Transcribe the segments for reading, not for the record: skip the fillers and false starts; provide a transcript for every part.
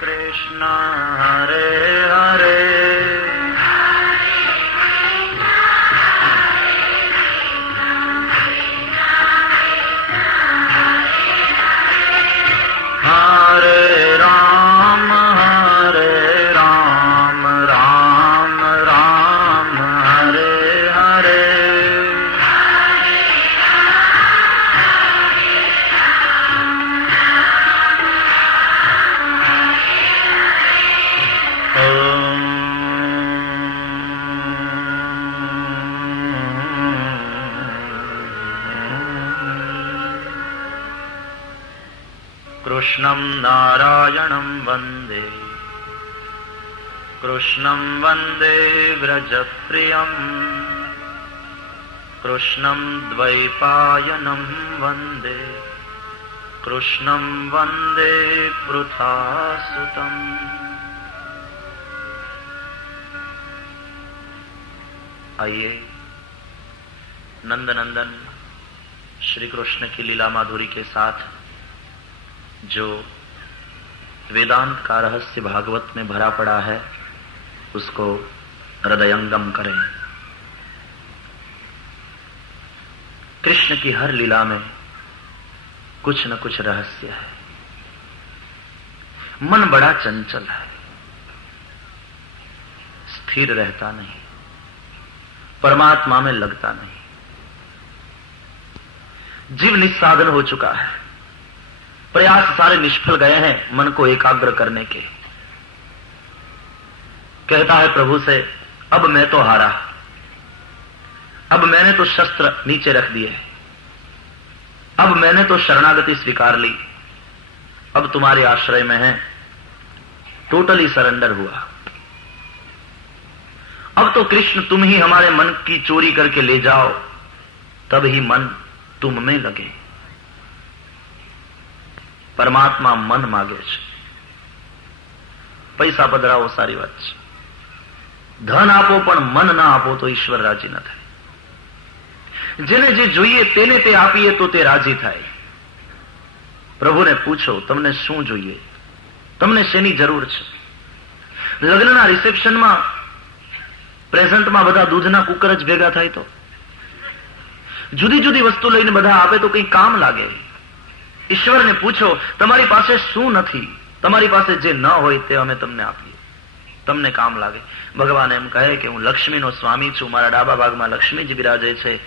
कृष्ण हरे हरे हरे राम राम राम हरे हरे कृष्णं नारायणं वन्दे कृष्णं वन्दे व्रजप्रियं कृष्णं द्वैपायनं वन्दे कृष्णं वन्दे पृथासुतम्। आइए नंदनंदन श्री कृष्ण की लीला माधुरी के साथ जो वेदांत का रहस्य भागवत में भरा पड़ा है उसको हृदयंगम करें। कृष्ण की हर लीला में कुछ न कुछ रहस्य है। मन बड़ा चंचल है, स्थिर रहता नहीं, परमात्मा में लगता नहीं। जीव निस्साधन हो चुका है, प्रयास सारे निष्फल गए हैं मन को एकाग्र करने के। कहता है प्रभु से, अब मैं तो हारा, अब मैंने तो शस्त्र नीचे रख दिए, अब मैंने तो शरणागति स्वीकार ली, अब तुम्हारे आश्रय में है, टोटली सरेंडर हुआ। अब तो कृष्ण तुम ही हमारे मन की चोरी करके ले जाओ, तब ही मन तुम में लगे। પરમાત્મા મન માગે છે, પૈસા પધરાવો સારી વાત છે, ધન આપો પણ મન ના આપો તો ઈશ્વર રાજી ન થાય। જેને જે જોઈએ તેને તે આપીએ તો તે રાજી થાય। પ્રભુને પૂછો તમને શું જોઈએ, તમને શેની જરૂર છે। લગ્નના રિસેપ્શનમાં પ્રેઝન્ટમાં બધા દૂધના કુકર જ ભેગા થાય તો જુદી જુદી વસ્તુ લઈને બધા આપે તો કંઈ કામ લાગે। ઈશ્વરને પૂછો તમારી પાસે શું નથી, તમારી પાસે જે ન હોય તે અમે તમને આપીએ, તમને કામ લાગે। ભગવાન એમ કહે કે હું લક્ષ્મીનો સ્વામી છું, મારા ડાબા ભાગમાં લક્ષ્મીજી બિરાજે છે,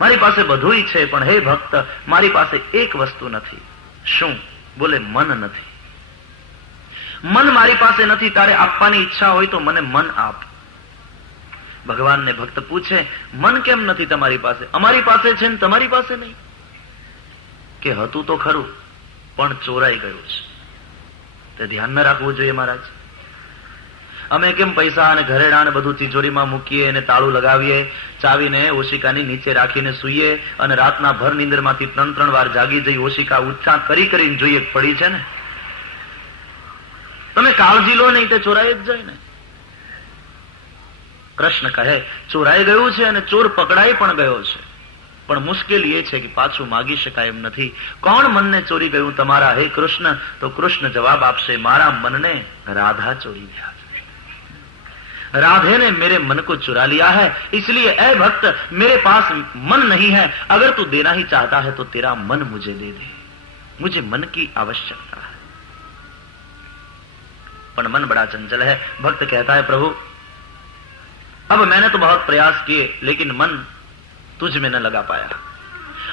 મારી પાસે બધુંય છે, પણ હે ભક્ત મારી પાસે એક વસ્તુ નથી। શું? બોલે મન નથી। મન મારી પાસે નથી, તારે આપવાની ઈચ્છા હોય તો મને મન આપ। ભગવાનને ભક્ત પૂછે મન કેમ નથી તમારી પાસે? અમારી પાસે છે ને તમારી પાસે નહીં? કે હતું તો ખરું પણ ચોરાઈ ગયું છે, તે ધ્યાન ન રાખવું જોઈએ મહારાજ। અમે કેમ પૈસા અને ઘરેણા ને બધું તિજોરીમાં મૂકીએ અને તાળું લગાવીએ, ચાવીને ઓશિકાની નીચે રાખીને સૂઈએ અને રાતના ભર નીંદરમાંથી 3-3 વાર જાગી જઈ ઓશિકા ઉચ્ચાર કરીને જોઈએ પડી છે ને? તમે કાળજી લો નહીં, તે ચોરાઈ જ જાય ને। કૃષ્ણ કહે ચોરાઈ ગયું છે અને ચોર પકડાઈ પણ ગયો છે, પણ મુશ્કેલી એ છે કે પાછું માગી શકાય એમ નથી। કોણ મનને ચોરી ગયું તમારા હે કૃષ્ણ? તો કૃષ્ણ જવાબ આપશે મારા મનને राधा चोरी लिया, राधे ने मेरे मन को चुरा लिया है, इसलिए ऐ भक्त मेरे पास मन नहीं है, अगर तू देना ही चाहता है तो तेरा मन मुझे दे दे, मुझे मन की आवश्यकता है। पर मन बड़ा चंचल है। भक्त कहता है प्रभु अब मैंने तो बहुत प्रयास किए लेकिन मन तुझ में न लगा पाया,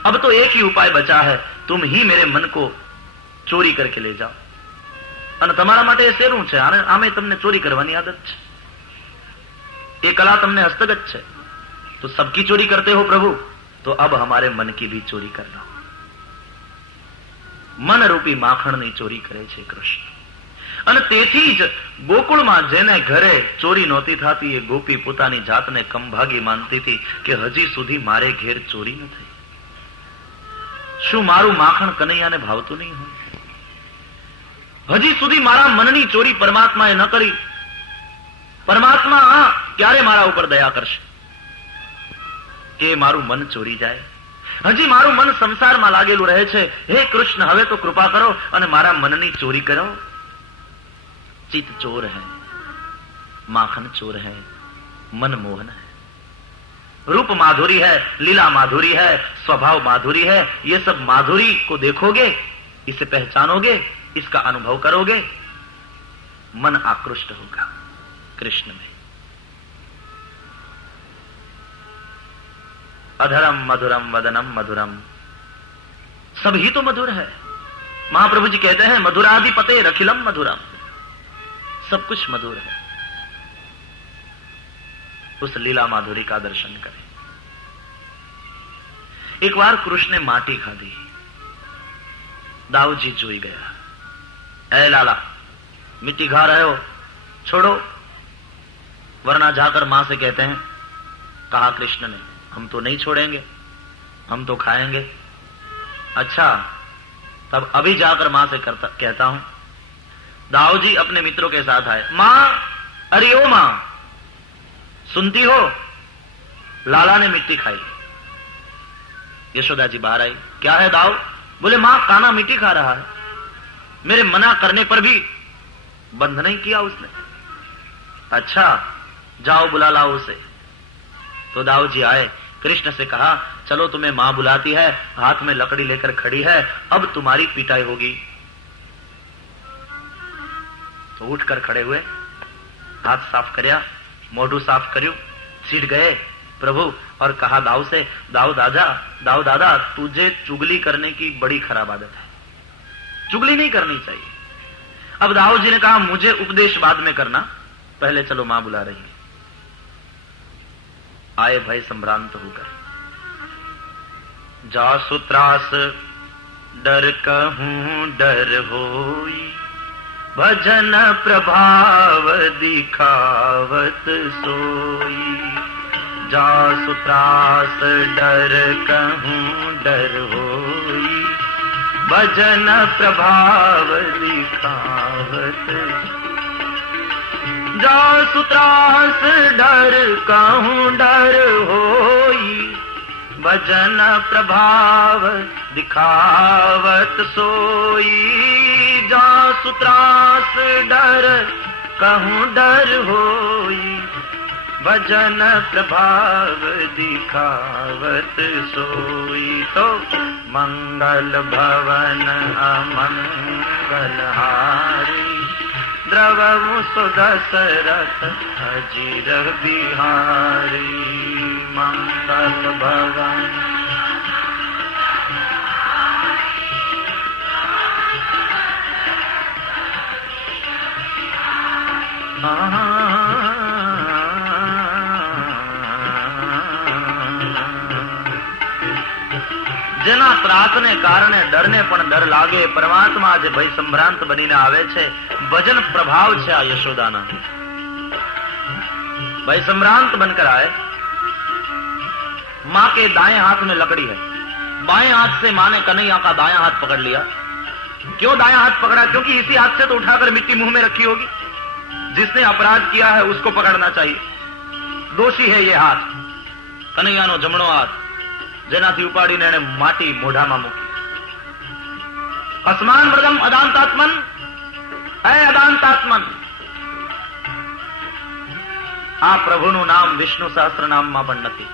अब तो एक ही उपाय बचा है, तुम ही मेरे मन को चोरी करके ले जाओ। અને તમારા માટે એ શેરું છે, આમે તમને ચોરી કરવાની આદત છે, ये कला तुमने हस्तगत है, तो सबकी चोरी करते हो प्रभु, तो अब हमारे मन की भी चोरी कर लो। मन रूपी माखण ની ચોરી કરે છે કૃષ્ણ। અને તેથી જ ગોકુળમાં જેને ઘરે ચોરી નહોતી થતી એ ગોપી પોતાની જાતને કંભાગી માનતી હતી કે હજી સુધી મારે ઘેર ચોરી ન થઈ। શું મારું માખણ કનૈયાને ભાવતું નહીં હોય? હજી સુધી મારા મનની ચોરી પરમાત્માએ ન કરી। પરમાત્મા ક્યારે મારા ઉપર દયા કરશે કે મારું મન ચોરી જાય? હજી મારું મન સંસારમાં લાગેલું રહે છે। હે કૃષ્ણ હવે તો કૃપા કરો અને મારા મનની ચોરી કરો। चित चोर है, माखन चोर है, मन मोहन है। रूप माधुरी है, लीला माधुरी है, स्वभाव माधुरी है। ये सब माधुरी को देखोगे, इसे पहचानोगे, इसका अनुभव करोगे, मन आकृष्ट होगा कृष्ण में। अधरम मधुरम वदनम मधुरम, सब ही तो मधुर है। महाप्रभु जी कहते हैं मधुराधिपते रखिलम मधुरम, सब कुछ मधुर है। उस लीला माधुरी का दर्शन करें। एक बार कृष्ण ने माटी खाधी, दाऊद जी जोई गया, ऐ लाला मिट्टी खा रहे हो, छोड़ो, वरना जाकर मां से कहते हैं, कहा कृष्ण ने हम तो नहीं छोड़ेंगे, हम तो खाएंगे। अच्छा, तब अभी जाकर मां से कहता हूं। दाऊद जी अपने मित्रों के साथ आए, मां, अरे ओ मां, सुनती हो, लाला ने मिट्टी खाई। यशोदा जी बाहर आई, क्या है दाऊ? बोले मां, काना मिट्टी खा रहा है, मेरे मना करने पर भी बंद नहीं किया उसने। अच्छा, जाओ बुला लाओ उसे। तो दाऊद जी आए, कृष्ण से कहा, चलो तुम्हें मां बुलाती है, हाथ में लकड़ी लेकर खड़ी है, अब तुम्हारी पिटाई होगी। तो उठकर खड़े हुए, हाथ साफ करया, मोढू साफ कर्यू, सीट गए प्रभु और कहा दाऊ से, दाऊ दादा तुझे चुगली करने की बड़ी खराब आदत है, चुगली नहीं करनी चाहिए। अब दाऊ जी ने कहा, मुझे उपदेश बाद में करना, पहले चलो मां बुला रही है। आए भय संभ्रांत होकर, जासु त्रास डर कहूं डर होई, भजन प्रभाव दिखावत सोई। जासु त्रास डर कहूं डर होई, भजन प्रभाव दिखावत। जासु त्रास डर कहूं डर होई, भजन प्रभाव दिखावत सोई। जासु त्रास डर कहूं डर होई, भजन प्रभाव दिखावत सोई। तो मंगल भवन अमंगल हारी, द्रवहु सुदशरथ अजीर बिहारी। मंगल भवन જેના ત્રાસને કારણે ડરને પણ ડર લાગે, પરમાત્મા જે ભય સંભ્રાંત બનીને આવે છે, ભજન પ્રભાવ છે આ યશોદાના। भय संभ्रांत बनकर आए, मां के दाएं हाथ में लकड़ी है, बाएं हाथ से मां ने कन्हैया का दायां हाथ पकड़ लिया। क्यों दायां हाथ पकड़ा? क्योंकि इसी हाथ से तो उठाकर मिट्टी मुंह में रखी होगी। जिसने अपराध किया है उसको पकड़ना चाहिए, दोषी है ये हाथ। कन्हैयानो जमणो हाथ जेनाथी उपाड़ीने एणे माटी मोढामां मूकी। अस्मान मृगम अदांतात्मन, ऐ अदांतात्मन, आ प्रभुનું નામ વિષ્ણુ સહસ્ત્ર નામમાં પણ નથી।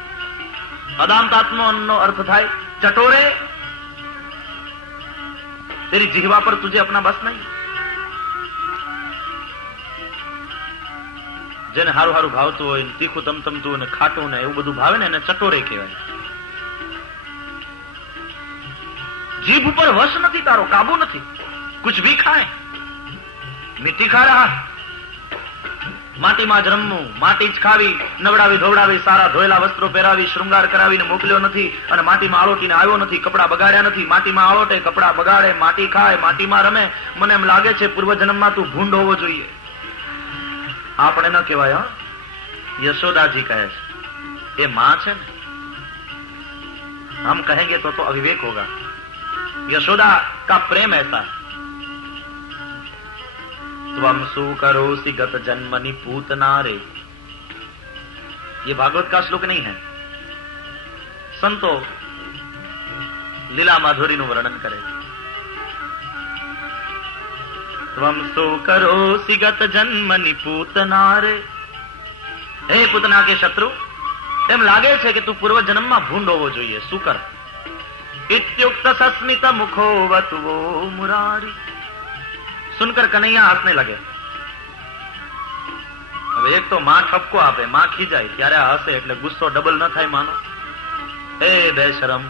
અદાંતાત્મનો अर्थ થાય ચટોરે, तेरी जिह्वा पर तुझे अपना बस नहीं। જેને હારું હારું ભાવતું હોય, તીખું તમતમતું ને ખાટું ને એવું બધું ભાવે ને એને ચટોરે કહેવાય। जीभ पर वश नहीं, तारो काबू नहीं, कुछ भी खाए। मिट्टी खा रहा, माटी में ज रमવું, माटी ज खावी, नवड़ावी धोवड़ावी, सारा धोयेला वस्त्रों पहेरावी, श्रृंगार करावीने मोकल्यो नहीं अने माटी में आळोटीने आव्यो नहीं, कपड़ा बगाड्या नहीं। माटी में आळोटे, कपड़ा बगाड़े, माटी खाए, माटी में रमे। मने एम लागे छे पूर्व जन्म में तू भूंड होवो जोईए। आपणे न कहेवाय, यशोदाजी कहे ये मां छे ने, हम कहेंगे तो अविवेक होगा। यशोदा का प्रेम ऐसा है। त्वं सुकरोसि गत जन्मनि पूतनारे, ये भागवत का श्लोक नहीं है। संतो लीला माधुरी નું વર્ણન કરે। ત્વમ સો કરોસી ગત જન્મની પૂતના રે. હે પૂતના કે શત્રુ, એમ લાગે છે કે તું પૂર્વ જન્મમાં ભૂંડ હોવો જોઈએ, સુકર. इत्युक्त सस्मित मुखो वतुवो मुरारी. सुनकर कन्हैया हंसने लगे. હવે એક તો માં ઠપકો આપે, માં ખીજાય, ત્યારે હસે એટલે ગુસ્સો ડબલ ન થાય માનો. એ બેશરમ,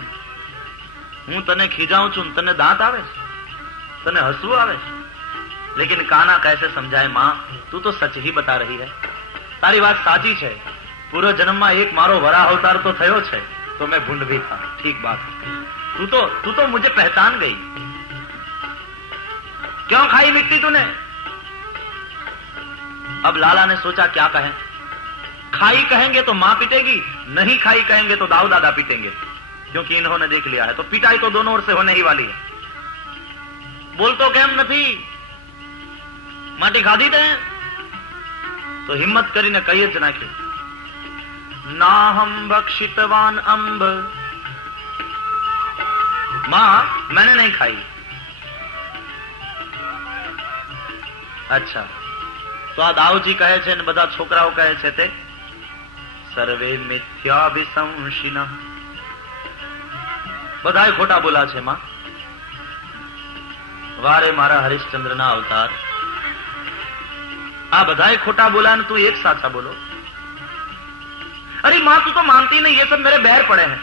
હું તને ખીજાઉં છું, તને દાંત આવે છે, તને હસવું આવે છે. लेकिन काना कैसे समझाए मां, तू तो सच ही बता रही है. तारी बात साची है. पूर्व जन्म में एक मारो वरा अवतार तो थयो छे, तो मैं भूंड भी था. ठीक बात. तू तो मुझे पहचान गई. क्यों खाई मिट्टी तूने? अब लाला ने सोचा क्या कहें. खाई कहेंगे तो मां पीटेगी, नहीं खाई कहेंगे तो दाऊ दादा पीटेंगे, क्योंकि इन्होंने देख लिया है. तो पिटाई तो दोनों ओर से होने ही वाली है. बोल तो केम नहीं, माटी खाधी ते? तो हिम्मत करीने कही ज नाख्યું, ना हम बक्षितवान अंब. मां, मैंने नहीं खाई. अच्छा, તો આ દાઉજી કહે છે ને બધા છોકરાઓ કહે છે તે સર્વે મિથ્યાભિસંશિનઃ. બધાય ખોટા બોલા છે માં. વારે મારા હરિશ્ચંદ્રના અવતાર, આ બધાય खोटा बोला ने तू एक साचा बोलो. अरे मां, तू तो मानती नहीं, ये सब मेरे बैर पड़े हैं.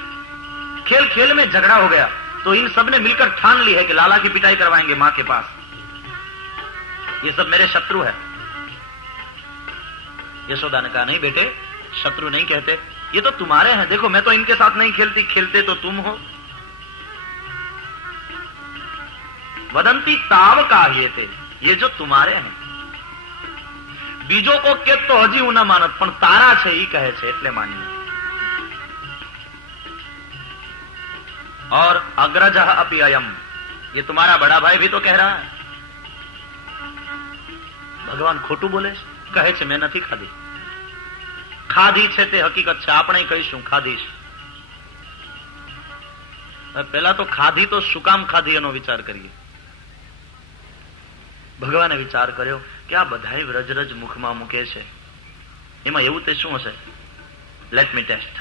खेल खेल में झगड़ा हो गया तो इन सब ने मिलकर ठान ली है कि लाला की पिटाई करवाएंगे मां के पास. ये सब मेरे शत्रु है. यशोदा ने कहा, नहीं बेटे, शत्रु नहीं कहते, ये तो तुम्हारे हैं. देखो मैं तो इनके साथ नहीं खेलती, खेलते तो तुम हो. वदंती ताव काह्यते, ये जो तुम्हारे हैं. बीजों को के तो हजी उना मानत, पण तारा छे ई कहे छे એટલે માની. और अग्रजः अपि अयम, ये तुम्हारा बड़ा भाई भी तो कह रहा है. भगवान खोटू बोले कहे छे मैं નથી ખાધી. ખાધી છે તે હકીકત છે, આપણે કહીશું ખાધી છે. પહેલા તો ખાધી તો શું કામ ખાધી એનો વિચાર કરીએ. ભગવાને વિચાર કર્યો કે આ બધાય વ્રજરજ મુખમાં મૂકે છે, એમાં એવું તે શું હશે? Let me test.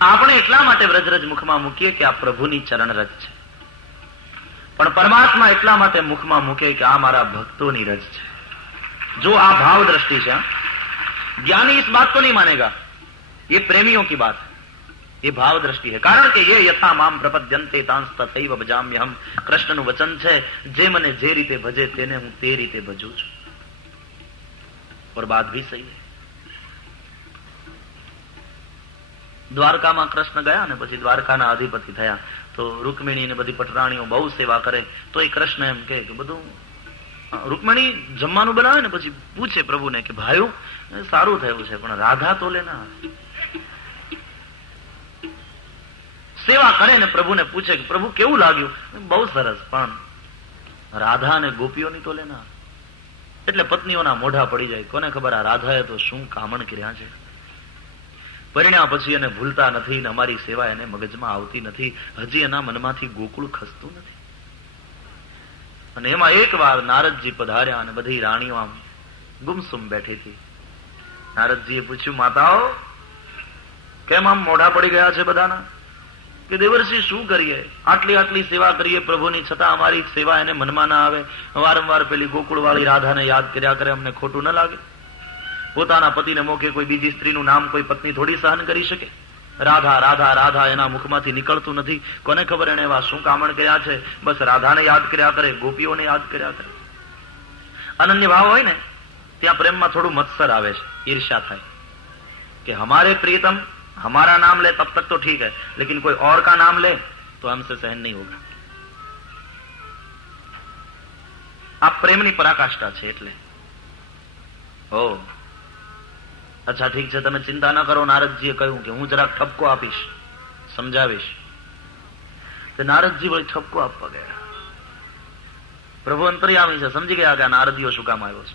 આપણે એટલા માટે વ્રજરજ મુખમાં મૂકીએ કે આ પ્રભુની ચરણરજ છે, પણ પરમાત્મા એટલા માટે મુખમાં મૂકે કે આ મારા ભક્તોની રજ છે. જો આ ભાવ दृष्टि છે. ज्ञानी इस बात को नहीं मानेगा, ये प्रेमियों की बात है, ये भाव दृष्टि है. કારણ કે ये यथा माम प्रपद्यन्ते तांस तथैव भजाम्यहम्. કૃષ્ણનું વચન છે, જે મને જે રીતે ભજે તેને હું તે રીતે ભજું છું. और बात भी सही है. દ્વારકામાં કૃષ્ણ ગયા ને પછી દ્વારકાના અધિપતિ થયા તો રૂકમિણી ને બધી પટરાણીઓ બહુ સેવા કરે તો એ કૃષ્ણ એમ કે બધું રૂકમિણી જમવાનું બનાવે ને પછી પૂછે પ્રભુને કે ભાઈઓ સારું થયું છે પણ રાધા તો લેના. સેવા કરે ને પ્રભુને પૂછે કે પ્રભુ કેવું લાગ્યું? બહુ સરસ, પણ રાધા ને ગોપીઓની તો લેના. એટલે પત્નીઓના મોઢા પડી જાય, કોને ખબર આ રાધાએ તો શું કામણ કર્યા છે. પરિણ્યા પછી એને ભૂલતા નથી ને અમારી સેવા એને મગજમાં આવતી નથી. હજી એના મનમાંથી ગોકુળ ખસતું નથી. અને એમાં એક વાર નારદજી પધાર્યા અને બધી રાણીઓ આમ ગુમસુમ બેઠી હતી. નારદજીએ પૂછ્યું, માતાઓ કેમ આમ મોઢા પડી ગયા છે બધાના? કે દેવર્ષિ શું કરીએ, આટલી આટલી સેવા કરીએ પ્રભુની, છતાં અમારી સેવા એને મનમાં ના આવે. વારંવાર પેલી ગોકુળ વાળી રાધાને યાદ કર્યા કરે, અમને ખોટું ન લાગે? પોતાના પતિને મોકે કોઈ બીજી સ્ત્રીનું નામ કોઈ પત્ની થોડી સહન કરી શકે? રાધા રાધા રાધા એના મુખમાંથી નીકળતું નથી. કોને ખબર એને એવા શું કામણ કર્યા છે? બસ રાધાને યાદ કર્યા કરે, ગોપીઓને યાદ કર્યા કરે. અનન્ય ભાવ હોય ને ત્યાં પ્રેમમાં થોડું મત્સર આવે છે, ઈર્ષ્યા થાય કે हमारे प्रियतम हमारा नाम ले तब तक तो ठीक है, लेकिन कोई और का नाम ले तो हमसे सहन नहीं होगा. આ પ્રેમની પરાકાષ્ઠા છે. એટલે ઓ અચ્છા ઠીક છે, તમે ચિંતા ન કરો. નારદજીએ કહ્યું કે હું જરાક ઠપકો આપીશ, સમજાવીશ. તો નારદજી વળી ઠપકો આપવા ગયા. પ્રભુ અંતર્યામી છે, સમજી ગયા કે આ નારદીઓ શું કામ આવ્યો છે.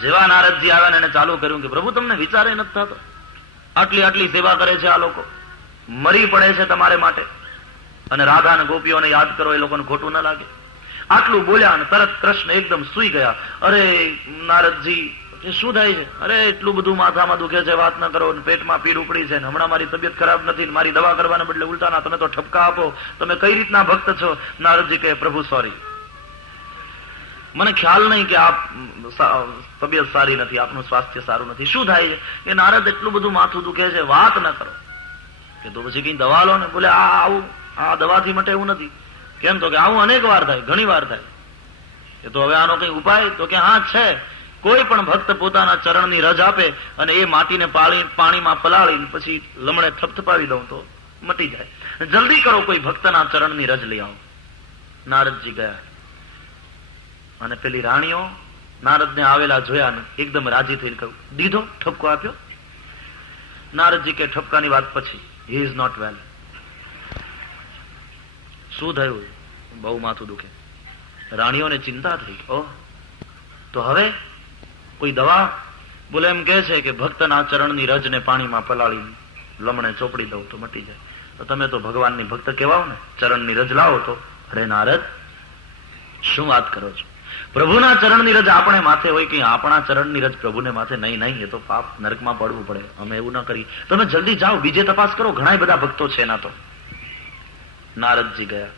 જેવા નારદજી આવ્યા ને એને ચાલુ કર્યું કે પ્રભુ તમને વિચારે નથી થતો, આટલી આટલી સેવા કરે છે આ લોકો, મરી પડે છે તમારે માટે, અને રાધા અને ગોપીઓને યાદ કરો, એ લોકોને ખોટું ન લાગે. આટલું બોલ્યા અને તરત કૃષ્ણ એકદમ સૂઈ ગયા. અરે નારદજી, શું થાય છે? અરે એટલું બધું માથામાં દુખે છે, વાત ન કરો, પેટમાં પીડ ઉપડી છે, હમણાં મારી તબિયત ખરાબ નથી, મારી દવા કરવાને બદલે ઉલટાના તમે તો ઠપકા આપો, તમે કઈ રીતના ભક્ત છો? નારદજી કહે, પ્રભુ સોરી, મને ખ્યાલ નહીં કે આપ તબિયત સારી નથી, આપનું સ્વાસ્થ્ય સારું નથી. શું થાય છે? એ નારદ, એટલું બધું માથું દુખે છે, વાત ન કરો. કે તો પછી કઈ દવા લો ને. બોલે આવું આ દવાથી મટે એવું નથી. કેમ? તો કે આવું અનેક વાર થાય, ઘણી વાર થાય. એ તો હવે આનો કઈ ઉપાય? તો કે હા છે. કોઈ પણ ભક્ત પોતાના ચરણની રજ આપે અને એ માટીને પાણીમાં પલાળીને પછી લમણે થપથપાવી દઉં તો મટી જાય. જલ્દી કરો, કોઈ ભક્તના ચરણની રજ લઈ આવો. નારદજી ગયા અને પેલી રાણીઓ નારદને આવેલા જોયા ને એકદમ રાજી થઈને કહ્યું, દીધો ઠપકો આપ્યો? નારદજી કે ઠપકાની વાત પછી, હી ઇઝ નોટ વેલ. શું થયું? બહુ માથું દુખે. રાણીઓને ચિંતા થઈ. ઓહ, તો હવે કોઈ દવા? બોલે એમ કે છે કે ભક્તના ચરણની રજને પાણીમાં પલાળી લમણે ચોપડી દઉં તો મટી જાય. તો તમે તો ભગવાનની ભક્ત કહેવાઓ ને, ચરણની રજ લાવો તો. અરે નારદ, શું વાત કરો છો? પ્રભુના ચરણની રજ આપણે માથે હોય કે આપણા ચરણની રજ પ્રભુને માથે? નહીં નહીં, એ તો પાપ, નરકમાં પડવું પડે. અમે એવું ન કરી. તમે જલ્દી જાઓ, બીજે તપાસ કરો, ઘણા બધા ભક્તો છે એના. તો નારદજી ગયા,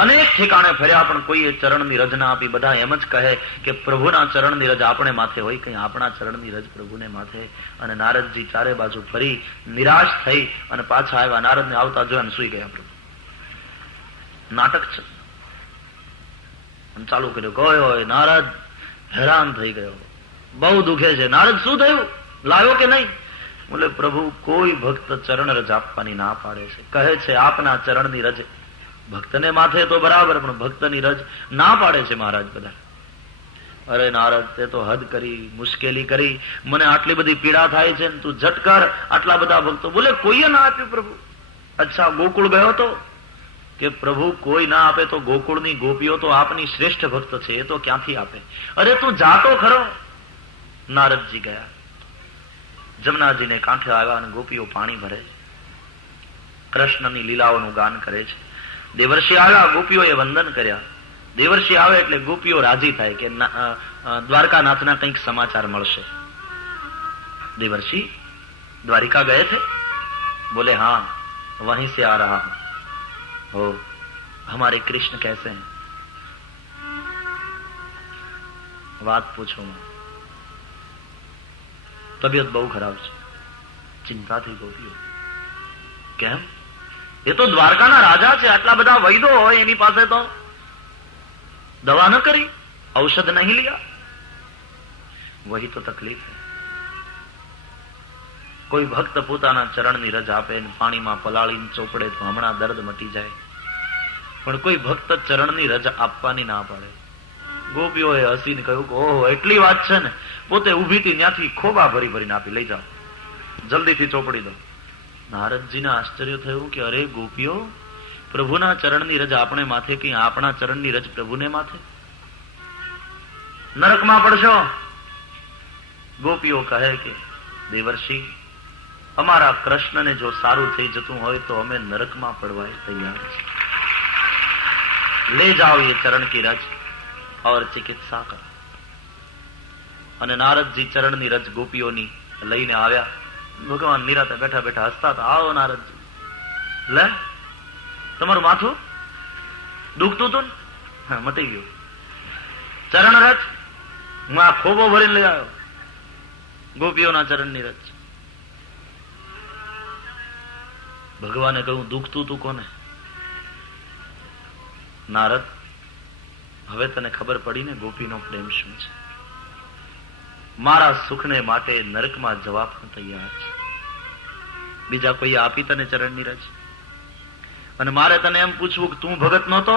અનેક ઠેકાણે ફર્યા, પણ કોઈ ચરણની રજ ના આપી. બધા એમ જ કહે કે પ્રભુના ચરણની રજ આપણે માથે હોય, કઈ આપણા ચરણની રજ પ્રભુને માથે. અને નારદજી ચારે બાજુ ફરી નિરાશ થઈ અને પાછા આવ્યા. નારદને આવતા જોયા સુઈ ગયા. પ્રભુ નાટક છે ચાલુ કર્યું. ગયો હોય નારદ, હેરાન થઈ ગયો, બહુ દુખે છે. નારદ, શું થયું? લાવ્યો કે નહીં? બોલે પ્રભુ, કોઈ ભક્ત ચરણ રજ આપવાની ના પાડે છે, કહે છે આપના ચરણની રજ. ભક્તને માથે તો બરાબર, પણ ભક્તની રજ ના પાડે છે મહારાજ બધા. અરે નારદ, તે તો હદ કરી, મુશ્કેલી કરી, મને આટલી બધી પીડા થાય છે ને તું ઝટ કર. આટલા બધા ભક્તો. બોલે કોઈએ ના આપ્યું પ્રભુ. અચ્છા, ગોકુળ ગયો તો? કે પ્રભુ, કોઈ ના આપે તો ગોકુળની ગોપીઓ તો આપની શ્રેષ્ઠ ભક્ત છે, એ તો ક્યાંથી આપે? અરે તું જાતો ખરો. નારદજી ગયા, જમનાજીને કાંઠે આવ્યા અને ગોપીઓ પાણી ભરે છે, કૃષ્ણની લીલાઓનું ગાન કરે છે. દેવર્ષિ આવ્યા, ગોપીઓએ વંદન કર્યા. દેવર્ષિ આવે એટલે ગોપીઓ રાજી થાય કે દ્વારકાનાથના કંઈક સમાચાર મળશે. દેવર્ષિ દ્વારિકા ગયે थे? बोले हाँ, वहीं से आ रहा हूं. हो, हमारे कृष्ण कैसे हैं? વાત પૂછો. તબિયત બહુ ખરાબ છે. ચિંતા થઈ ગોપીઓ. કેમ? એ તો દ્વારકાના રાજા છે, આટલા બધા વૈદો હોય એની પાસે તો દવા ન કરી, ઔષધ નહીં लिया. વહી તો તકલીફ है. કોઈ ભક્ત પોતાના ચરણની રજ આપે ને પાણીમાં પલાળીને ચોપડે તો હમણાં દર્દ મટી જાય, પણ કોઈ ભક્ત ચરણની રજ આપવાની ના પાડે. ગોપીઓએ હસીને કહ્યું કે ઓહો, એટલી વાત છે ને? પોતે ઉભી થી ત્યાંથી ખોબા ભરી ભરીને આપી, લઈ જાઓ, જલ્દીથી ચોપડી દો. નારદજીને આશ્ચર્ય થયું કે અરે ગોપીઓ, પ્રભુના ચરણની રજ આપણે માથે કે આપણા ચરણની રજ પ્રભુને માથે? નરકમાં પડશો. ગોપીઓ કહે કે દેવર્ષિ, અમારા કૃષ્ણને જો સારું થઈ જતું હોય તો અમે નરકમાં પડવાય તૈયાર છે. ले जाओ ये चरण की रज और चिकित्सा करो. અને નારદજી ચરણની રજ ગોપીઓની લઈને આવ્યા. ભગવાન નિરાતે બેઠા બેઠા હસતા હતા. આવો નારદજી, લે તમારું માથું દુખતું હતું ને, મટી ગયું. ચરણ રજ હું આ ખોબો ભરીને લઈ આવ્યો, ગોપીઓના ચરણની રજ. ભગવાને કહ્યું, દુખતું તું કોને? નારદ, હવે તને ખબર પડી ને ગોપીનો પ્રેમ શું છે. મારા સુખને માટે નરકમાં જવા પણ તૈયાર છે. બીજા કોઈ આપી તને ચરણની રજ? અને મારે તને એમ પૂછવું કે તું ભગત નહોતો?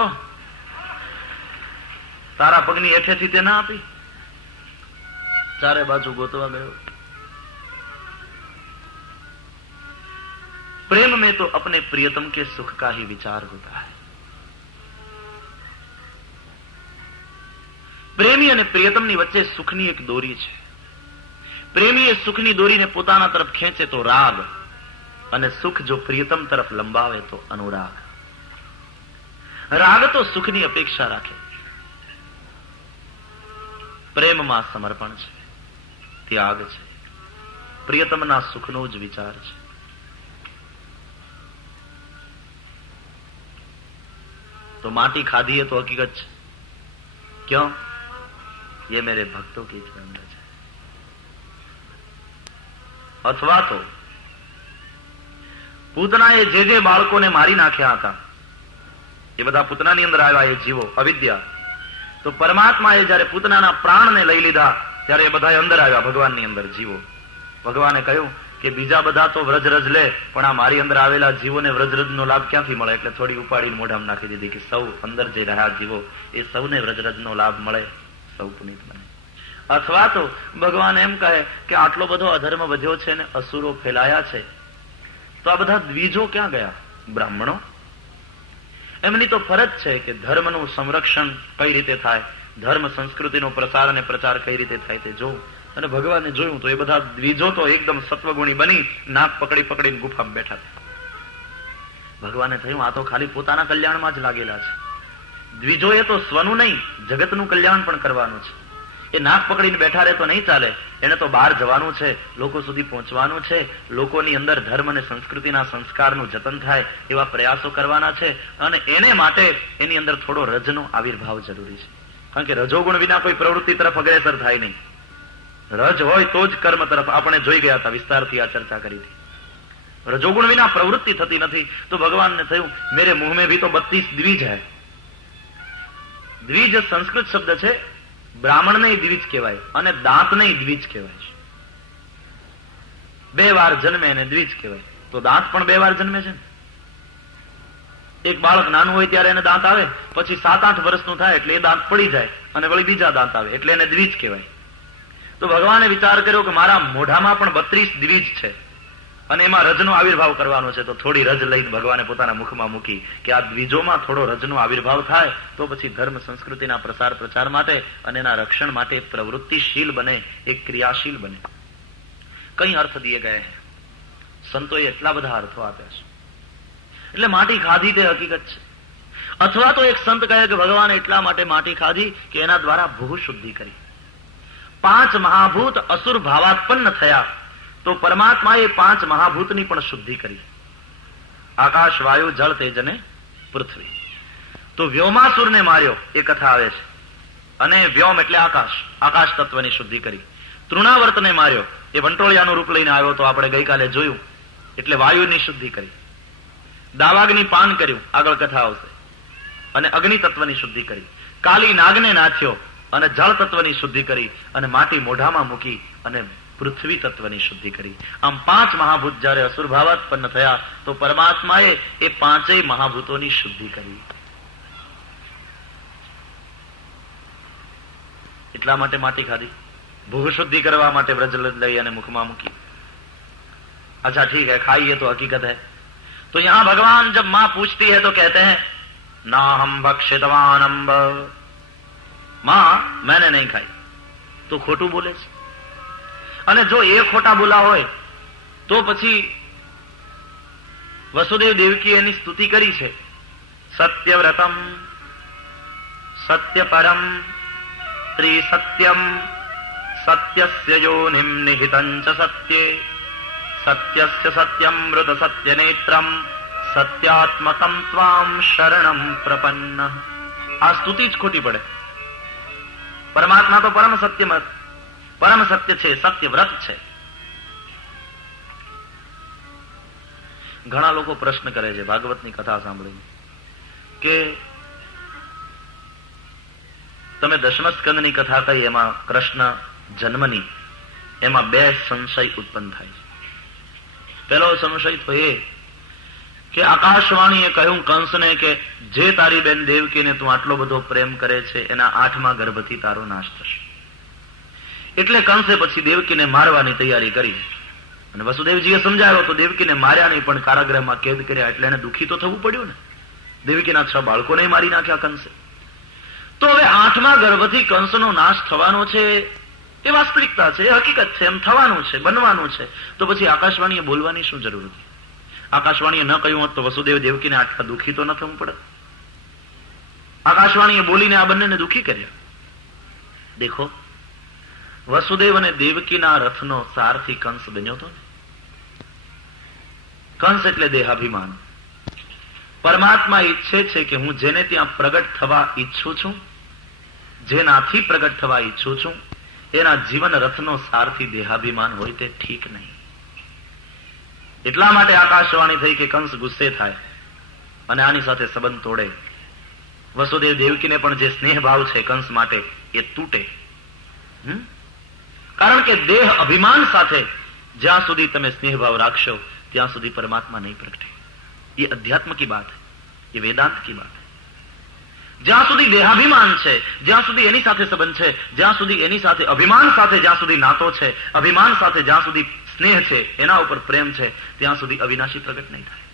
તારા પગની હેઠેથી તે ના આપી? ચારે બાજુ ગોતવા ગયો. प्रेम में तो अपने प्रियतम के सुख का ही विचार होता है. પ્રેમી અને પ્રિયતમની વચ્ચે સુખની એક દોરી છે. પ્રેમી એ સુખની દોરીને પોતાના તરફ ખેંચે તો રાગ, અને સુખ જો પ્રિયતમ તરફ લંબાવે તો અનુરાગ. રાગ તો સુખની અપેક્ષા રાખે. પ્રેમમાં સમર્પણ છે, ત્યાગ છે, પ્રિયતમના સુખનો જ વિચાર છે. तो माटी खाधी है तो हकीकत है. क्यों? ये मेरे भक्तों की अंदर है. अथवा तो પૂતનાએ જે બાળકોને મારી નાખ્યા હતા એ બધા પૂતનાની અંદર આવ્યા, એ જીવો અવિદ્યા. તો પરમાત્માએ જયારે પૂતનાના પ્રાણને લઈ લીધા ત્યારે એ બધા અંદર આવ્યા, ભગવાનની અંદર જીવો. ભગવાને કહ્યું કે બીજા બધા તો વ્રજરજ લે, પણ આ મારી અંદર આવેલા જીવોને વ્રજરજનો લાભ ક્યાંથી મળે? એટલે થોડી ઉપાડીને મોઢામાં નાખી દીધી કે સૌ અંદર જે રહ્યા જીવો એ સૌને વ્રજરજનો લાભ મળે, સૌ પુનિત બને. અથવા તો ભગવાન એમ કહે કે આટલો બધો અધર્મ વધ્યો છે ને અસુરો ફેલાયા છે, તો આ બધા દ્વિજો ક્યાં ગયા? બ્રાહ્મણો. એમની તો ફરજ છે કે ધર્મનું સંરક્ષણ કઈ રીતે થાય, ધર્મ સંસ્કૃતિનો પ્રસાર અને પ્રચાર કઈ રીતે થાય તે જોવું. અને ભગવાને જોયું તો એ બધા દ્વિજો તો એકદમ સત્વગુણી બની નાક પકડી પકડીને ગુફામાં બેઠા હતા. ભગવાને થયું આ તો ખાલી પોતાના કલ્યાણમાં જ લાગેલા છે. દ્વિજો એ તો સ્વનું નહીં, જગતનું કલ્યાણ પણ કરવાનું છે. એ નાક પકડીને બેઠા રહે તો નહીં ચાલે. એને તો બહાર જવાનું છે, લોકો સુધી પહોંચવાનું છે, લોકોની અંદર ધર્મ અને સંસ્કૃતિના સંસ્કારનું જતન થાય એવા પ્રયાસો કરવાના છે. અને એને માટે એની અંદર થોડો રજનો આવિર્ભાવ જરૂરી છે. કારણ કે રજોગુણ વિના કોઈ પ્રવૃત્તિ તરફ અગ્રેસર થાય નહીં. રજ હોય તો જ કર્મ તરફ. આપણે જોઈ ગયા હતા, વિસ્તારથી આ ચર્ચા કરી હતી. રજોગુણ વિના પ્રવૃત્તિ થતી નથી. તો ભગવાનને થયું મેરે મુંહ में भी तो 32 દ્વિજ है. દ્વિજ સંસ્કૃત શબ્દ છે, બ્રાહ્મણ ને દ્વિજ કહેવાય અને દાંત ને દ્વિજ કહેવાય છે. 2 વાર જન્મે એને દ્વિજ કહેવાય. તો દાંત પણ 2 વાર જન્મે છે. એક બાળક નાનું હોય ત્યારે એને દાંત આવે, પછી 7-8 વર્ષનું થાય એટલે એ દાંત પડી જાય અને વળી બીજા દાંત આવે એટલે એને દ્વિજ કહેવાય. તો ભગવાને વિચાર કર્યો કે મારા મોઢામાં પણ 32 દ્વિજ છે અને એમાં રજનો આવિર્ભાવ કરવાનો છે. તો થોડી રજ લઈને ભગવાને પોતાના મુખમાં મૂકી કે આ દ્વિજોમાં થોડો રજનો આવિર્ભાવ થાય તો પછી ધર્મ સંસ્કૃતિના પ્રસાર પ્રચાર માટે અને એના રક્ષણ માટે પ્રવૃત્તિશીલ બને, એક ક્રિયાશીલ બને. કઈ અર્થ દિએ ગયે હૈ. સંતોએ એટલા બધા અર્થો આપ્યા છે. એટલે માટી ખાધી તે હકીકત છે. અથવા તો એક સંત કહે કે ભગવાને એટલા માટે માટી ખાધી કે એના દ્વારા ભૂ શુદ્ધિ કરી. 5 મહાભૂત અસુર ભાવાત્પન્ન થયા તો પરમાત્માએ 5 મહાભૂતની પણ શુદ્ધિ કરી. આકાશ, વાયુ, જળ, તેજ અને પૃથ્વી. તો વ્યોમાસુરને માર્યો એ કથા આવે છે. અને વ્યોમ એટલે આકાશ, આકાશ તત્વની શુદ્ધિ કરી. તૃણાવર્તને માર્યો એ વંટોળિયાનું રૂપ લઈને આવ્યો તો આપણે ગઈકાલે જોયું, એટલે વાયુની શુદ્ધિ કરી. દાવાગ્નિ પાન કર્યું, આગળ કથા આવશે, અને અગ્નિ તત્વની શુદ્ધિ કરી. કાલી નાગને નાથ્યો અને જળ તત્વની શુદ્ધિ કરી અને માટી મોઢામાં મૂકી અને પૃથ્વી તત્વની શુદ્ધિ કરી. આમ 5 મહાભૂત જયારે અસુરભાવાત્પન્ન થયા તો પરમાત્માએ એ 5 મહાભૂતોની શુદ્ધિ કરી. એટલા માટે માટી ખાધી, ભૂ શુદ્ધિ કરવા માટે વ્રજ લઈ અને મુખમાં મૂકી. अच्छा ठीक है, खाइए तो हकीकत है. तो यहां भगवान जब मां पूछती है तो कहते हैं ना हम भक्षितवान अंब. मां मैंने नहीं खाई. तो खोटું બોલે છે. અને જો એ ખોટા બોલા હોય તો પછી વસુદેવ દેવકી એની સ્તુતિ કરી છે. સત્યવ્રતમ સત્યપરમ ત્રિસત્યમ સત્યસ્ય યોનિમ નિહિતં ચ સત્યે સત્યસ્ય સત્યમૃત સત્યનેત્રમ સત્યાત્મકમ ત્વામ શરણમ પ્રપન્ન. આ સ્તુતિ જ ખોટી પડે. પરમાત્મા તો પરમ સત્ય છે, સત્યવ્રત છે. ઘણા લોકો પ્રશ્ન કરે છે ભાગવતની કથા સાંભળીને કે તમે દશમ સ્કંદની કથા કહી, એમાં કૃષ્ણ જન્મની, એમાં 2 સંશય ઉત્પન્ન થાય છે. પહેલો સંશય તો એ કે આકાશવાણીએ કહ્યું કંસને કે જે તારી બેન દેવકીને તું આટલો બધો પ્રેમ કરે છે એના 8મા ગર્ભથી તારો નાશ થશે. એટલે કંસે પછી દેવકીને મારવાની તૈયારી કરી. અને વસુદેવજીએ સમજાવ્યો તો દેવકીને માર્યા નહીં પણ કારાગૃહમાં કેદ કર્યા. એટલે એને દુઃખી તો થવું પડ્યું ને. દેવકીના 6 બાળકોને મારી નાખ્યા કંસે. તો હવે 8મા ગર્ભથી કંસનો નાશ થવાનો છે એ વાસ્તવિકતા છે, એ હકીકત છે, એમ થવાનું છે, બનવાનું છે. તો પછી આકાશવાણીએ બોલવાની શું જરૂર હતી? આકાશવાણીએ ન કહ્યું હોત તો વસુદેવ દેવકીને આટલા દુઃખી તો ન થવું પડે. આકાશવાણીએ બોલીને આ બંનેને દુઃખી કર્યા. દેખો, વસુદેવ અને દેવકીના રથનો સારથી કંસ બન્યો હતો. કંસ એટલે દેહાભિમાન. પરમાત્મા ઈચ્છે છે કે હું જેને ત્યાં પ્રગટ થવા ઈચ્છું છું, જેનાથી પ્રગટ થવા ઈચ્છું છું, એના જીવન રથનો સારથી દેહાભિમાન હોય તે ઠીક નહીં. એટલા માટે આકાશવાણી થઈ કે કંસ ગુસ્સે થાય અને આની સાથે સંબંધ તોડે. વસુદેવ દેવકીને પણ જે સ્નેહ ભાવ છે કંસ માટે એ તૂટે. કારણ કે દેહ અભિમાન સાથે જ્યાં સુધી તમે સ્નેહ ભાવ રાખશો ત્યાં સુધી પરમાત્મા નહીં પ્રગટે. ये अध्यात्म की बात है, ये वेदांत की बात है. જ્યાં સુધી દેહાભિમાન છે, જ્યાં સુધી એની સાથે સંબંધ છે, જ્યાં સુધી એની સાથે અભિમાન સાથે જ્યાં સુધી નાતો છે, અભિમાન સાથે જ્યાં સુધી સ્નેહ છે, એના ઉપર પ્રેમ છે, ત્યાં સુધી અવિનાશી પ્રગટ નહીં થાય.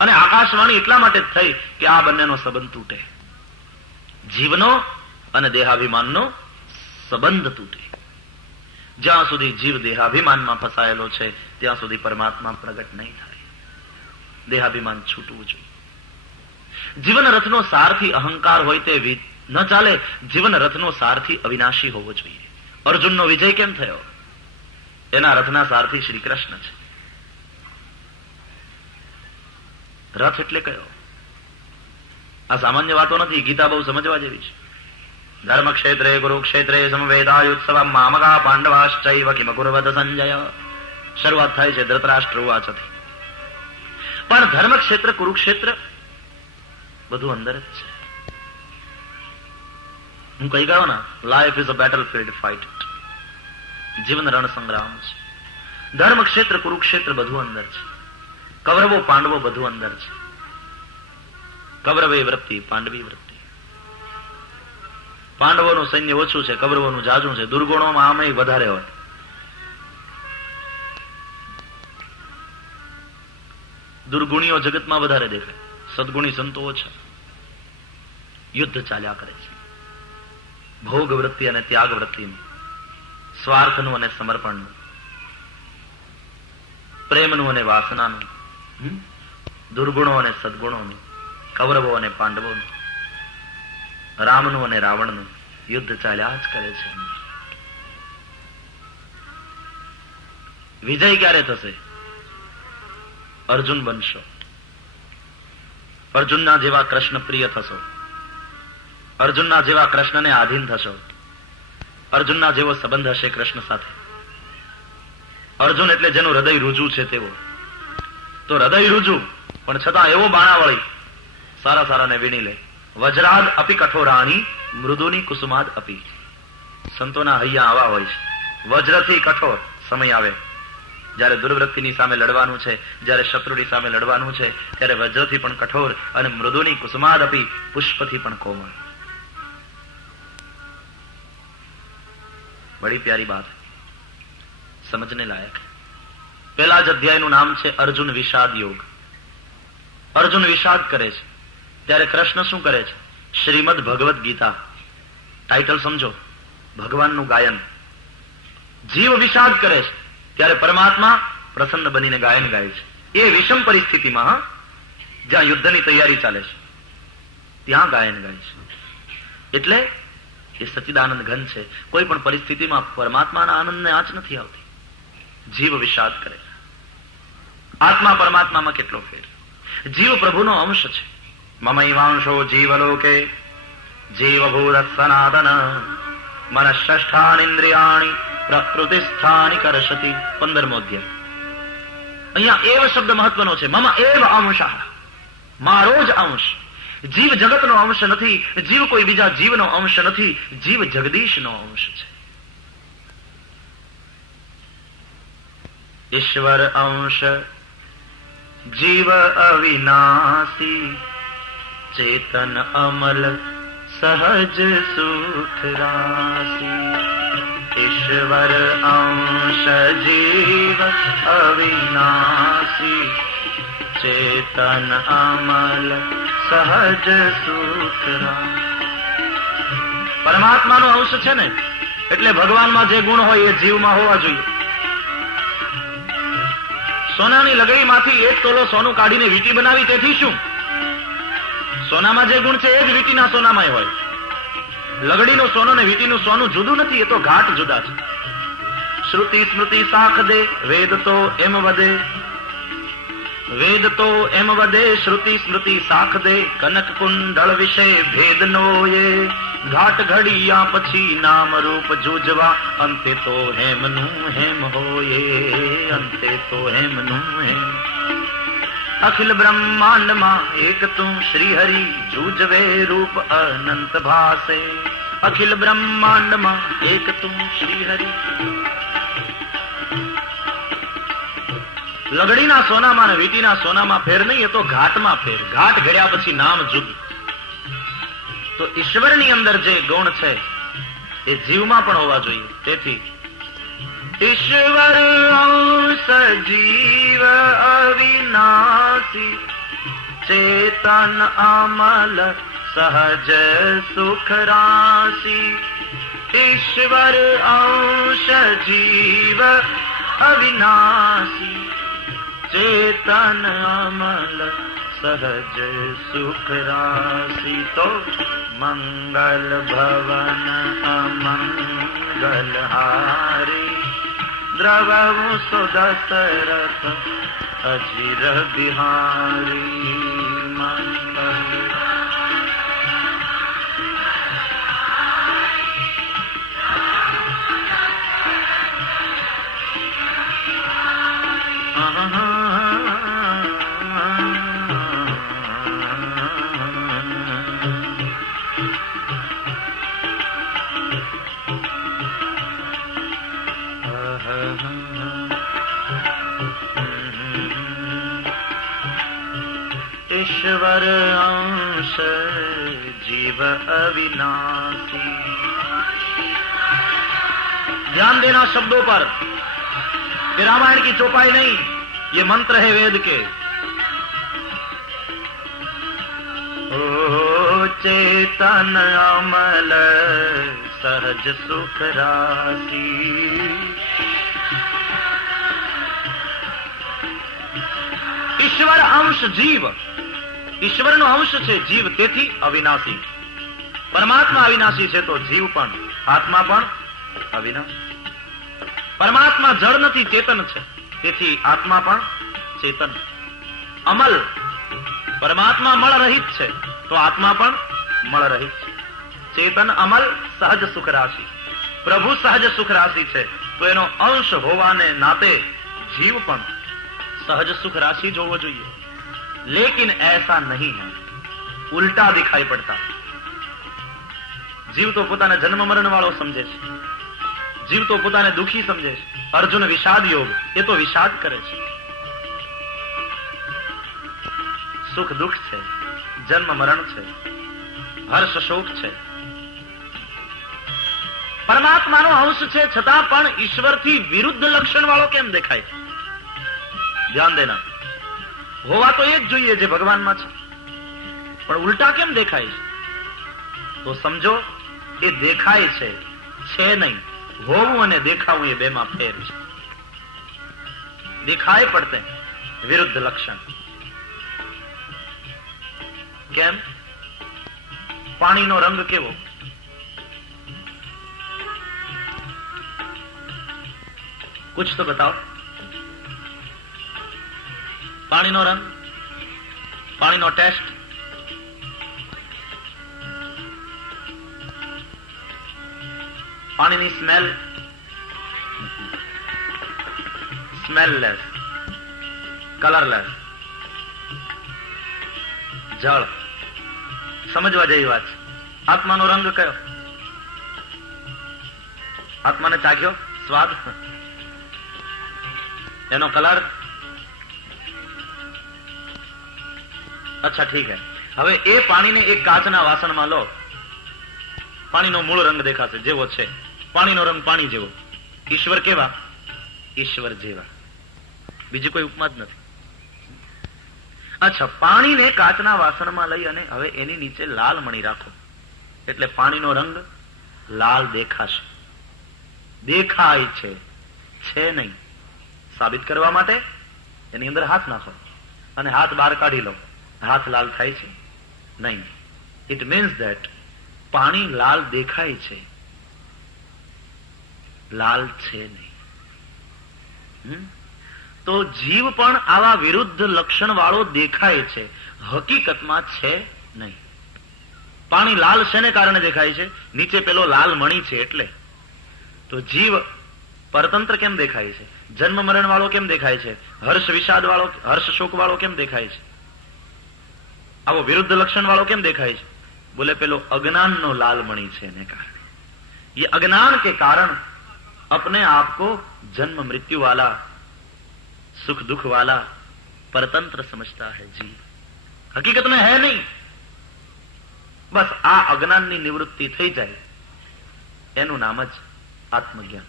અને આકાશવાણી એટલા માટે જ થઈ કે આ બંનેનો સંબંધ તૂટે. જીવનો અને દેહાભિમાનનો સંબંધ તૂટે. જ્યાં સુધી જીવ દેહાભિમાનમાં ફસાયેલો છે ત્યાં સુધી પરમાત્મા પ્રગટ નહીં થાય. દેહાભિમાન છૂટવું જોઈએ. જીવન રથનો સારથી અહંકાર હોય તે ન ચાલે. જીવન રથનો સારથી અવિનાશી હોવો જોઈએ. અર્જુનનો વિજય કેમ થયો? એના રથના સારથી શ્રી કૃષ્ણ છે. રથ એટલે કયો? આ સામાન્ય વાતો નથી. ગીતા બહુ સમજવા જેવી છે. ધર્મ ક્ષેત્રે કુરુક્ષેત્રે સમવેદાયુત્સવ મામકા પાંડવાશ્ચૈવ કિમ કુર્વત સંજય. શરૂઆત થાય છે ધૃતરાષ્ટ્ર ઉવાચથી. પણ ધર્મક્ષેત્ર કુરુક્ષેત્ર બધું અંદર જ છે. હું કહી ગયો ને, લાઈફ ઇઝ અ બેટલફીલ્ડ ફાઇટ. જીવન રણ સંગ્રામ છે. ધર્મક્ષેત્ર કુરુક્ષેત્ર બધું અંદર છે. કૌરવો પાંડવો બધું અંદર છે. કૌરવે વૃત્તિ, પાંડવી વૃત્તિ. પાંડવોનું સૈન્ય ઓછું છે, કૌરવોનું જાજું છે. દુર્ગુણોમાં આમે વધારે હોય. દુર્ગુણીઓ જગતમાં વધારે દેખાય, સદગુણી સંતો ઓછા. યુદ્ધ ચાલ્યા કરે છે. ભોગ વૃત્તિ અને ત્યાગ વૃત્તિનું, સ્વાર્થનું અને સમર્પણનું, પ્રેમનું અને વાસનાનું, દુર્ગુણો અને સદગુણોનું, કૌરવો અને પાંડવોનું, રામનું અને રાવણનું યુદ્ધ ચાલ્યા જ કરે છે. વિજય ક્યારે થશે? અર્જુન બનશો. અર્જુનના જેવા કૃષ્ણ પ્રિય થશો. અર્જુનના જેવા કૃષ્ણને આધીન થશો. અર્જુનના જેવો સંબંધ હશે કૃષ્ણ સાથે. અર્જુન એટલે જેનું હૃદય રૂજુ છે તેવો. તો હૃદય રૂજુ પણ છતાં એવો બાણાવળી સારા સારાને વીણી લે. વજ્રાદ અપી કઠોરાણી મૃદુની કુસુમાદ અપી. સંતોના હૈયા આવા હોય છે. વજ્રથી કઠોર સમય આવે જયારે દુર્વૃત્તિની સામે લડવાનું છે, જયારે શત્રુની સામે લડવાનું છે, ત્યારે વજ્રથી પણ કઠોર અને મૃદુની કુસુમાદ અપી, પુષ્પથી પણ કોમળ. બડી પ્યારી બાત, સમજને લાયક. પહેલા જ અધ્યાયનું નામ છે અર્જુન વિષાદ યોગ. અર્જુન વિષાદ કરે છે ત્યારે કૃષ્ણ શું કરે છે? શ્રીમદ ભગવદ ગીતા. ટાઇટલ સમજો, ભગવાનનું ગાયન. જીવ વિષાદ કરે છે ત્યારે પરમાત્મા પ્રસન્ન બનીને ગાયન ગાય છે. એ વિષમ પરિસ્થિતિમાં, જ્યાં યુદ્ધની તૈયારી ચાલે છે, ત્યાં ગાયન ગાય છે. એટલે એ સચ્ચિદાનંદ ઘન છે. કોઈ પણ પરિસ્થિતિમાં પરમાત્માના આનંદને આંચ નથી આવતી. જીવ વિષાદ કરે. આત્મા પરમાત્મામાં કેટલો ફેર. જીવ પ્રભુનો અંશ છે. મમૈવાંશો જીવલોકે જીવભૂત સનાતન મનઃષ્ઠાનિન્દ્રિયાણિ પ્રકૃતિસ્થાની કરશતિ. 15મો અધ્યાય. અહીંયા એવ શબ્દ મહત્વનો છે. મમ એવ અંશઃ, મારો જ અંશ. જીવ જગતનો અંશ નથી. જીવ કોઈ બીજા જીવનો અંશ નથી. જીવ જગદીશનો અંશ છે. ઈશ્વર અંશ જીવ અવિનાશી, ચેતન અમલ સહજ સુખ રાશી. ઈશ્વર અંશ જીવ અવિનાશી, ચેતન અમલ સહજ સુખ રાશી. પરમાત્માનો અંશ છે ને, એટલે ભગવાનમાં જે ગુણ હોય એ જીવમાં હોવા જોઈએ. સોનાની લગડીમાંથી 1 તોલો સોનું કાઢીને વીંટી બનાવી, તેથી શું? સોનામાં જે ગુણ છે એ જ વીંટીના સોનામાં હોય. લગડીનું સોનું ને વીંટીનું સોનું જુદું નથી, એ તો ઘાટ જુદા છે. શ્રુતિ સ્મૃતિ સાખ દે, વેદ તો એમ વધે, વેદ તો એમ વધે, શ્રુતિ સ્મૃતિ સાખ દે, કનક કુંડળ વિશે ભેદ નો એ, ઘાટ ઘડિયા પછી નામ રૂપ જુજવા, અંતે તો હેમનું હેમ હોયે, અંતે તો હેમનું હેમ. અખિલ બ્રહ્માંડમાં એક તું શ્રી હરિ, જુજવે રૂપ અનંત ભાસે. અખિલ બ્રહ્માંડમાં એક તું શ્રી હરિ. લગડીના સોનામાં અને વીંટીના સોનામાં ફેર નહીં, એ તો ઘાટમાં ફેર. ઘાટ ઘડ્યા પછી નામ જુદ. તો ઈશ્વરની અંદર જે ગુણ છે એ જીવમાં પણ હોવા જોઈએ. તેથી ઈશ્વર અંશ જીવ અવિનાશી, ચેતન અમલ સહજ સુખ રાશી. ઈશ્વર અંશ જીવ અવિનાશી, ચેતન અમલ સહજ સુખ રાશિ. તો મંગલ ભવન અમંગલ હારી, દ્રવહુ સુદશરથ અજીર બિહારી. મંગલ ईश्वर अंश जीव अविनाशी. ध्यान देना शब्दों पर, ये रामायण की चौपाई नहीं, ये मंत्र है वेद के. ओ चेतन अमल सहज सुख राशि. ઈશ્વર અંશ જીવ, ઈશ્વરનો અંશ છે જીવ, તેથી અવિનાશી. પરમાત્મા અવિનાશી છે તો જીવ પણ, આત્મા પણ અવિનાશી. પરમાત્મા જળ નથી, ચેતન છે, તેથી આત્મા પણ ચેતન. અમલ, પરમાત્મા મળ રહિત છે તો આત્મા પણ મળ રહિત છે. ચેતન અમલ સહજ સુખ રાશિ. પ્રભુ સહજ સુખ રાશિ છે તો એનો અંશ હોવાને નાતે જીવ પણ सहज सुख राशि जो वो જોઈએ. लेकिन ऐसा नहीं है, उल्टा दिखाई पड़ता. जीव तो પોતાને જન્મ મરણ વાળો સમજે છે, જીવ તો પોતાને દુખી સમજે છે. અર્જુન વિષાદ યોગ, એ તો વિષાદ કરે છે. સુખ દુઃખ છે, જન્મ મરણ છે, હર્ષ શોક છે. પરમાત્માનો અંશ છે છતાં પણ ઈશ્વરથી વિરુદ્ધ લક્ષણ વાળો કેમ દેખાય છે? ધ્યાન દેના. હોવા તો એ જ જોઈએ જે ભગવાનમાં છે, પણ ઉલટા કેમ દેખાય છે? તો સમજો એ દેખાય છે નહીં. હોવું અને દેખાવું એ બેમાં ફેર છે. દિખાય પડતે વિરુદ્ધ લક્ષણ. કેમ? પાણીનો રંગ કેવો? कुछ तो बताओ. પાણીનો રંગ, પાણીનો ટેસ્ટ, પાણીની સ્મેલ, સ્મેલલેસ, કલરલેસ. જળ સમજવા જેવી વાત છે. આત્માનો રંગ કયો? આત્માને ચાખ્યો સ્વાદ, એનો કલર. અચ્છા ઠીક હે. હવે એ પાણીને એક કાચના વાસણમાં લો, પાણીનો મૂળ રંગ દેખાશે જેવો છે. પાણીનો રંગ પાણી જેવો. ઈશ્વર કેવા? ઈશ્વર જેવા. બીજી કોઈ ઉપમા જ નથી. અચ્છા, પાણીને કાચના વાસણમાં લઈ અને હવે એની નીચે લાલ મણી રાખો, એટલે પાણીનો રંગ લાલ દેખાશે. દેખાય છે નહીં. સાબિત કરવા માટે એની અંદર હાથ નાખો અને હાથ બહાર કાઢી લો, હાથ લાલ થાય છે? નહીં. ઇટ મીન્સ ધેટ પાણી લાલ દેખાય છે, લાલ છે નહીં. તો જીવ પણ આવા વિરુદ્ધ લક્ષણ વાળો દેખાય છે, હકીકતમાં છે નહીં. પાણી લાલ શેને કારણે દેખાય છે? નીચે પેલો લાલ મણી છે એટલે. તો જીવ પરતંત્ર કેમ દેખાય છે? જન્મ મરણ વાળો કેમ દેખાય છે? હર્ષ વિષાદ વાળો, હર્ષ શોક વાળો કેમ દેખાય છે? આવો વિરુદ્ધ લક્ષણ વાળો કેમ દેખાય છે? બોલે પેલો અજ્ઞાનનો લાલ મણી છે એને કારણે. ये अज्ञान के कारण अपने आप को जन्म मृत्यु वाला, सुख दुख वाला परतंत्र समझता है जीव. हकीकत में है नहीं. बस આ અજ્ઞાનની નિવૃત્તિ થઈ જાય એનું નામ જ આત્મજ્ઞાન.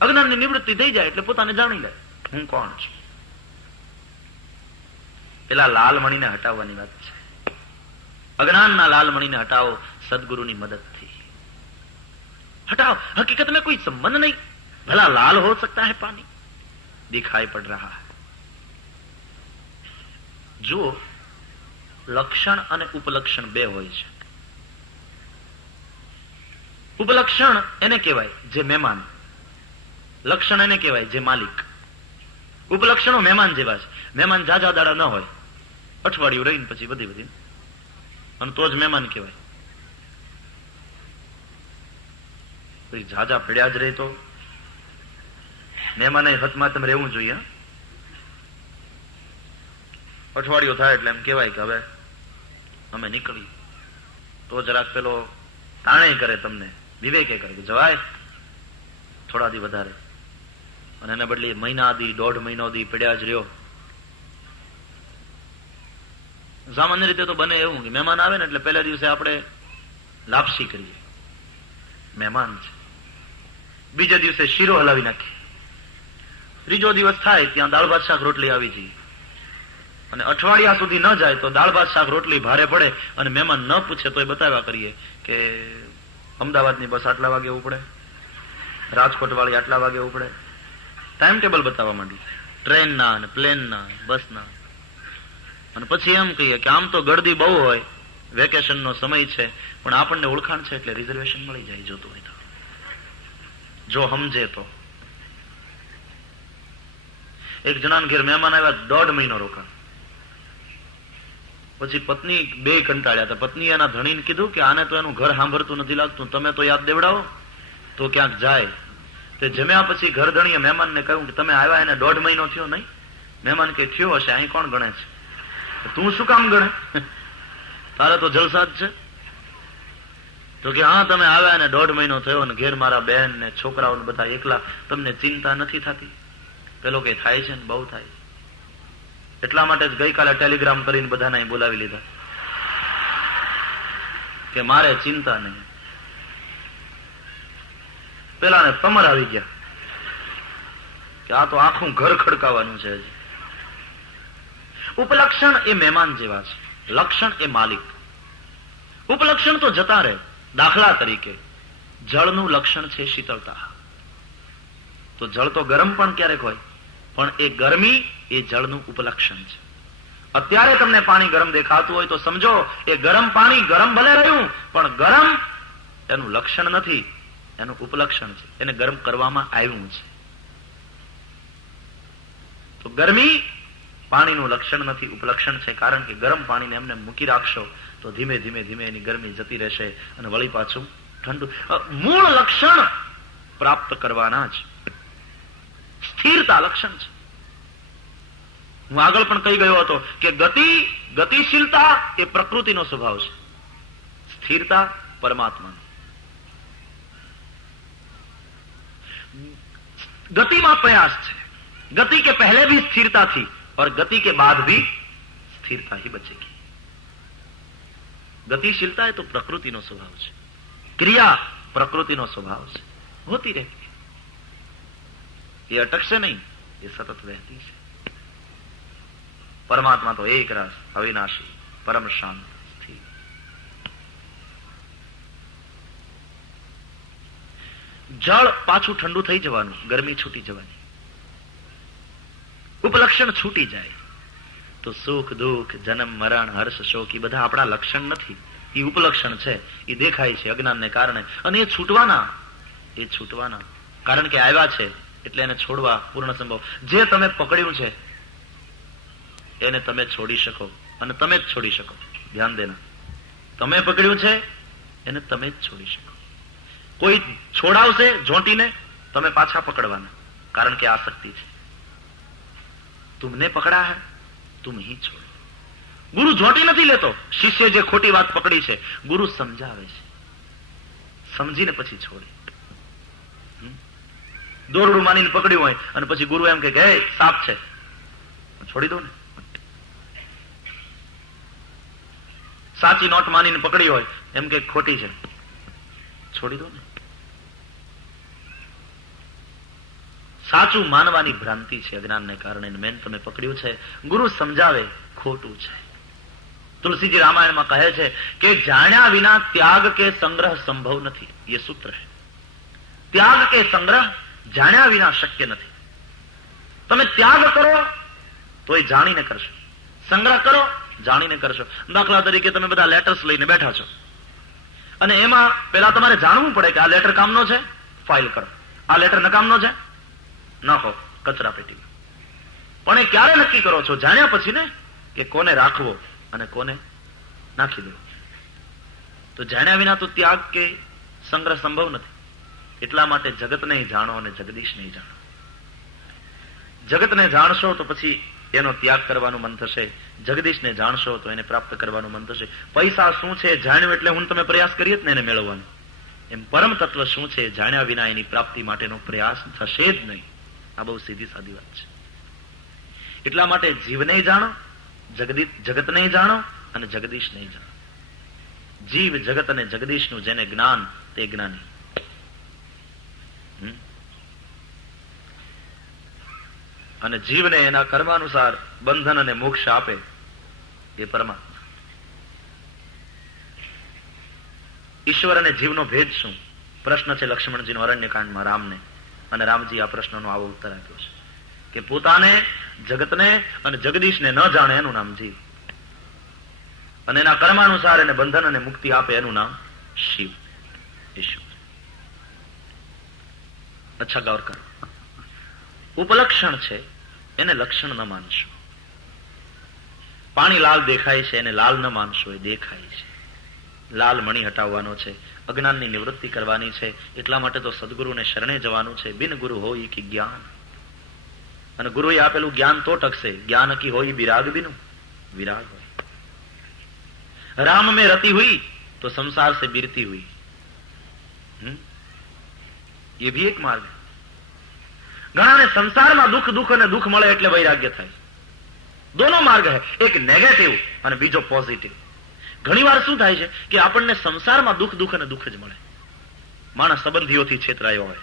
અજ્ઞાનની નિવૃત્તિ થઈ જાય એટલે પોતાને જાણી લે હું કોણ છું. પેલા લાલ મણીને હટાવવાની વાત છે. અજ્ઞાનના લાલ મણીને હટાવો સદગુરુની મદદથી. हटाओ, हकीकत में कोई संबंध नहीं. भला लाल हो सकता है पानी, दिखाई पड़ रहा है. જો લક્ષણ અને ઉપલક્ષણ બે હોય છે. ઉપલક્ષણ એને કહેવાય જે મહેમાન, લક્ષણ એને કહેવાય જે માલિક. ઉપલક્ષણો મહેમાન જેવા છે. મહેમાન જાજા દાડા ન હોય, અઠવાડિયું રહીને પછી બધી અને તો જ મહેમાન કહેવાય. ઝાઝા પડ્યા જ રહે તો મહેમાન હતમાં તમે રહેવું જોઈએ. અઠવાડિયું થાય એટલે એમ કહેવાય કે હવે અમે નીકળી, તો જરાક પેલો તાણે કરે, તમને વિવેકે કરે કે જવાય થોડા દી વધારે. અને એને બદલે મહિના દી, 1.5 મહિનો દી પડ્યા જ રહ્યો. સામાન્ય રીતે તો બને એવું કે મહેમાન આવે ને એટલે પહેલા દિવસે આપણે લાપસી કરીએ, મહેમાન છે. બીજા દિવસે શીરો હલાવી નાખીએ. ત્રીજો દિવસ થાય ત્યાં દાળ ભાત શાક રોટલી આવી જઈએ. અને અઠવાડિયા સુધી ન જાય તો દાળ ભાત શાક રોટલી ભારે પડે અને મહેમાન ન પૂછે તો બતાવ્યા કરીએ કે અમદાવાદની બસ આટલા વાગે ઉપડે, રાજકોટ વાળી આટલા વાગે ઉપડે. ટાઈમ ટેબલ બતાવવા માંડી, ટ્રેનના અને પ્લેનના, બસના. અને પછી એમ કહીએ કે આમ તો ગળદી બહુ હોય, વેકેશનનો સમય છે, પણ આપણને ઓળખાણ છે એટલે રિઝર્વેશન મળી જાય જોતું હોય તો, જો સમજે તો. એક જણાને ઘેર મહેમાન આવ્યા, 1.5 મહિનો રોકાણ. પછી પત્ની બે કંટાળ્યા હતા. પત્નીએ એના ધણીને કીધું કે આને તો એનું ઘર સાંભળતું નથી લાગતું, તમે તો યાદ દેવડાવો તો ક્યાંક જાય. તે જમ્યા પછી ઘર ધણીએ મહેમાનને કહ્યું કે તમે આવ્યા એને 1.5 મહિનો થયો નહીં? મહેમાન કે થયો હશે, અહીં કોણ ગણે છે? તું શું કામ ગણે? તારે તો જલસા જ છે. તો કે હા, તમે આવ્યા એને 1.5 મહિનો થયો અને ઘેર મારા બહેન ને છોકરાઓ બધા એકલા, તમને ચિંતા નથી થતી? પેલો કે થાય છે ને, બહુ થાય. એટલા માટે જ ગઈકાલે ટેલિગ્રામ કરીને બધાને બોલાવી લીધા કે મારે ચિંતા નહીં. પેલાને તમર આવી ગયા કે આ તો આખું ઘર ખડકાવાનું છે. ઉપલક્ષણ એ મહેમાન જેવા છે, લક્ષણ એ માલિક. ઉપલક્ષણ તો જતા રહે. દાખલા તરીકે જળનું લક્ષણ છે શીતળતા. તો જળ તો ગરમ પણ ક્યારેક હોય, પણ એ ગરમી એ જળનું ઉપલક્ષણ છે. અત્યારે તમને પાણી ગરમ દેખાતું હોય તો સમજો એ ગરમ પાણી ગરમ ભલે રહ્યું, પણ ગરમ એનું લક્ષણ નથી, એનું ઉપલક્ષણ છે. એને ગરમ કરવામાં આવ્યું છે. તો ગરમી પાણીનું લક્ષણ નથી, ઉપલક્ષણ છે. કારણ કે ગરમ પાણીને એમને મૂકી રાખશો તો ધીમે ધીમે ધીમે એની ગરમી જતી રહેશે અને વળી પાછું ઠંડુ. મૂળ લક્ષણ પ્રાપ્ત કરવાના જ સ્થિરતા લક્ષણ છે. હું આગળ પણ કહી ગયો હતો કે ગતિશીલતા એ પ્રકૃતિનો સ્વભાવ છે, સ્થિરતા પરમાત્માનો. गति में प्रयास है. गति के पहले भी स्थिरता थी और गति के बाद भी स्थिरता ही बचेगी. गतिशीलता है तो प्रकृति नो स्वभाव है, क्रिया प्रकृति नो स्वभाव है, होती रहती है. ये अटकશે नहीं, ये सतत रहती है. परमात्मा तो एक रस, अविनाशी, परम शांत, स्थिर. જળ પાછું ઠંડુ થઈ જવાનું, ગરમી છૂટી જવાની. ઉપલક્ષણ છૂટી જાય તો સુખ દુઃખ જન્મ મરણ હર્ષ શોક એ બધા આપણા લક્ષણ નથી, એ ઉપલક્ષણ છે, એ દેખાય છે અજ્ઞાનને કારણે. અને એ છૂટવાના કારણ કે આવ્યા છે એટલે એને છોડવા પૂર્ણ સંભવ. જે તમે પકડ્યું છે એને તમે છોડી શકો અને તમે જ છોડી શકો. ધ્યાન દેના, તમે પકડ્યું છે એને તમે જ છોડી શકો. કોઈ છોડાવશે જોંટીને, તમે પાછા પકડવાના, કારણ કે આસક્તિ છે. તુમને પકડા હે તુમ હી છોડ. ગુરુ જોંટી નથી લેતો. શિષ્ય જે ખોટી વાત પકડી છે ગુરુ સમજાવે છે, સમજીને પછી છોડી. દોરડું માનીને પકડ્યું હોય અને પછી ગુરુ એમ કે સાપ છે, છોડી દો ને. સાચી નોટ માનીને પકડી હોય એમ કે ખોટી છે, છોડી દો ને. સાચું માનવાની ભ્રાંતિ છે અજ્ઞાનને કારણે. મેન તમે પકડ્યું છે, ગુરુ સમજાવે ખોટું છે. તુલસીજી રામાયણમાં કહે છે કે જાણ્યા વિના ત્યાગ કે સંગ્રહ સંભવ નથી. એ સૂત્ર છે. ત્યાગ કે સંગ્રહ જાણ્યા વિના શક્ય નથી. તમે ત્યાગ કરો તો એ જાણીને કરશો, સંગ્રહ કરો જાણીને કરશો. દાખલા તરીકે તમે બધા લેટર્સ લઈને બેઠા છો અને એમાં પેલા તમારે જાણવું પડે કે આ લેટર કામનો છે, ફાઇલ કરો. આ લેટર નકામનો છે, નાખો કચરા પેટીમાં. પણ એ ક્યારે નક્કી કરો છો? જાણ્યા પછી ને, કે કોને રાખવો અને કોને નાખી દેવો. તો જાણ્યા વિના તો ત્યાગ કે સંગ્રહ સંભવ નથી. એટલા માટે જગતને જાણો અને જગદીશને જાણો. જગતને જાણશો તો પછી એનો ત્યાગ કરવાનું મન થશે, જગદીશને જાણશો તો એને પ્રાપ્ત કરવાનું મન થશે. પૈસા શું છે જાણ્યું એટલે હું તમે પ્રયાસ કરીએ જ ને એને મેળવવાનો. એમ પરમ તત્વ શું છે જાણ્યા વિના એની પ્રાપ્તિ માટેનો પ્રયાસ થશે જ નહીં. આ બહુ સીધી સાદી વાત છે. એટલા માટે જીવને જાણો, જગતને જાણો અને જગદીશને જાણો. જીવ જગત અને જગદીશનું જેને જ્ઞાન તે જ્ઞાની. અને જીવને એના કર્માનુસાર બંધન અને મોક્ષ આપે એ પરમાત્મા. ઈશ્વર અને જીવનો ભેદ શું? પ્રશ્ન છે લક્ષ્મણજીનો અરણ્યકાંડમાં રામને, અને રામજી આ પ્રશ્નનો આવો ઉત્તર આપ્યો છે કે પોતાને, જગતને અને જગદીશને ન જાણે એનું નામ જીવ, અને એના કર્માનુસાર એને બંધન અને મુક્તિ આપે એનું નામ શિવ, ઈશ્વર. અચ્છા, ગૌર કરો. ઉપલક્ષણ છે એને લક્ષણ ન માનશો. પાણી લાલ દેખાય છે એને લાલ ન માનશો, એ દેખાય છે. લાલ મણી હટાવવાનો છે, અજ્ઞાનની નિવૃત્તિ કરવાની છે. એટલા માટે તો સદગુરુને શરણે જવાનું છે. બિન ગુરુ હોય કે જ્ઞાન, અને ગુરુએ આપેલું જ્ઞાન તો ટકશે. જ્ઞાન કી હોય વિરાગ બિનું, વિરાગ હોય. રામ में रति हुई तो संसार से बीरती हुई. ये भी एक मार्ग है. ઘણાને સંસારમાં દુઃખ અને દુઃખ મળે એટલે વૈરાગ્ય થાય. દોનો માર્ગ હે, એક નેગેટિવ અને બીજો પોઝિટિવ. ઘણી વાર શું થાય છે કે આપણને સંસારમાં દુઃખ અને દુઃખ જ મળે. માણસ સંબંધીઓથી છેતરાયો હોય,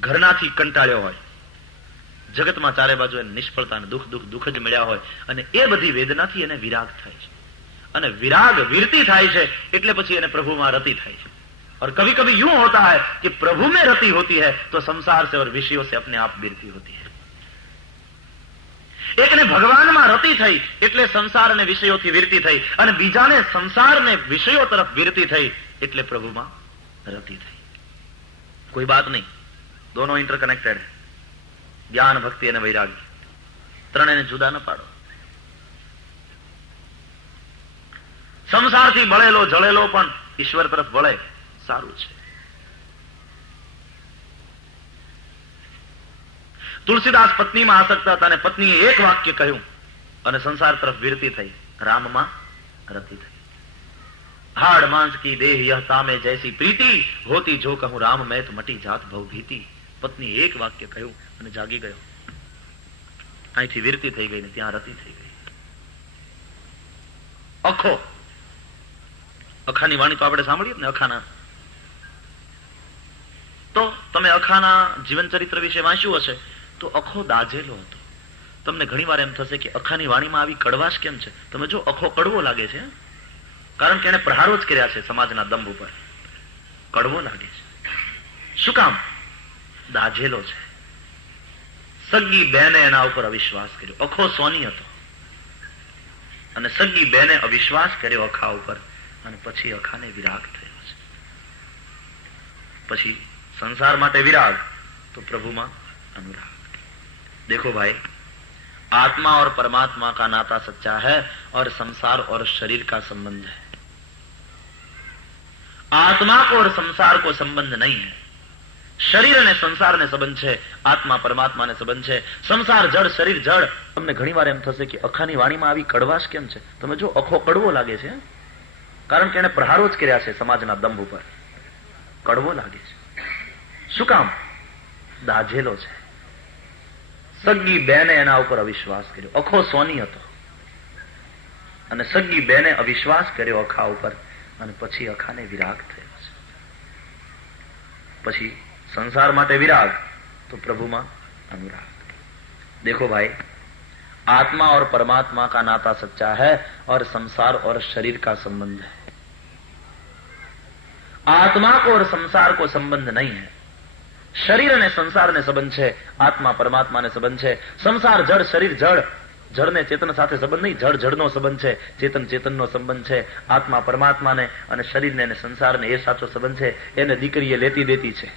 ઘરનાથી કંટાળ્યો હોય, જગતમાં ચારે બાજુ એને નિષ્ફળતા અને દુઃખ જ મળ્યા હોય, અને એ બધી વેદનાથી એને વિરાગ થાય છે. અને વિરાગ વીરતી થાય છે એટલે પછી એને પ્રભુમાં રતિ થાય છે. और कभी कभी यूं होता है कि प्रभु में रति होती है तो संसार से और विषयों से अपने आप बीरती होती है. એકને ભગવાનમાં રતિ થઈ એટલે સંસાર અને વિષયોથી વીરતી થઈ, અને બીજાને સંસાર ને વિષયો તરફ વીરતી થઈ એટલે પ્રભુમાં રતિ થઈ. કોઈ બાત નહીં, દોનો ઇન્ટરકનેક્ટેડ. જ્ઞાન, ભક્તિ અને વૈરાગ્ય ત્રણેયને જુદા ન પાડો. સંસારથી બળેલો જળેલો પણ ઈશ્વર તરફ વળે, સારું છે. તુલસીદાસ પત્નીમાં આસક્ત હતા અને પત્નીએ એક વાક્ય કહ્યું અને સંસાર તરફ વીરતી થઈ, રામમાં રતિ થઈ. હાડ માંસ કી દેહ યહ તામે જૈસી પ્રીતિ હોતી જો કહું રામ મેં તો મટી જાત ભવ ભીતિ. પત્ની એક વાક્ય કહ્યું અને જાગી ગયો. અહીંથી વીરતી થઈ ગઈ ને ત્યાં રતિ થઈ ગઈ. અખાની વાણી તો આપણે સાંભળીએ ને. અખાના તો તમે અખાના જીવન ચરિત્ર વિશે વાંચ્યું હશે તો અખો દાઝેલો હતો. તમને ઘણી વાર એમ થશે કે અખાની વાણીમાં આવી કડવાશ કેમ છે? તમે જો, અખો કડવો લાગે છે કારણ કે એને પ્રહારો જ કર્યા છે સમાજના દંભ ઉપર. કડવો લાગે છે. શું કામ? દાઝેલો છે. સગી બેને એના ઉપર અવિશ્વાસ કર્યો. અખો સોની હતો અને સગી બેને અવિશ્વાસ કર્યો અખા ઉપર, અને પછી અખાને વિરાગ થયો છે. પછી સંસાર માટે વિરાગ તો પ્રભુમાં अनुराग. देखो भाई, आत्मा और परमात्मा का नाता सच्चा है और संसार और शरीर का संबंध है. आत्मा को और संसार को संबंध नहीं है. શરીર અને સંસારને સંબંધ છે, આત્મા પરમાત્માને સંબંધ છે. સંસાર જળ, શરીર જળ. તમને ઘણીવાર એમ થશે કે અખાની વાણીમાં આવી કડવાશ કેમ છે? તમે જો, અખો કડવો લાગે છે કારણ કે એને પ્રહારો જ કર્યા છે સમાજના દંભ ઉપર. કડવો લાગે છે. શું કામ? દાઝેલો છે. સગી બેને એના ઉપર અવિશ્વાસ કર્યો. અખો સોની હતો અને સગી બેને અવિશ્વાસ કર્યો અખા ઉપર, અને પછી અખાને વિરાગ થયો છે. પછી संसार माटे विराग तो प्रभु मां अनुराग. देखो भाई, आत्मा और परमात्मा का नाता सच्चा है और संसार और शरीर का संबंध है. आत्मा को और संसार को संबंध नहीं है. शरीर ने संसार ने संबंध है, आत्मा परमात्मा ने संबंध है. संसार जड़, शरीर जड़. जड़ ने चेतन साथे संबंध नहीं, जड़ जड़ नो संबंध है, चेतन चेतन नो संबंध है. आत्मा परमात्मा ने અને શરીર ને સંસાર ને એ સાચો સંબંધ છે. એને દીકરીએ લેતી દેતી છે,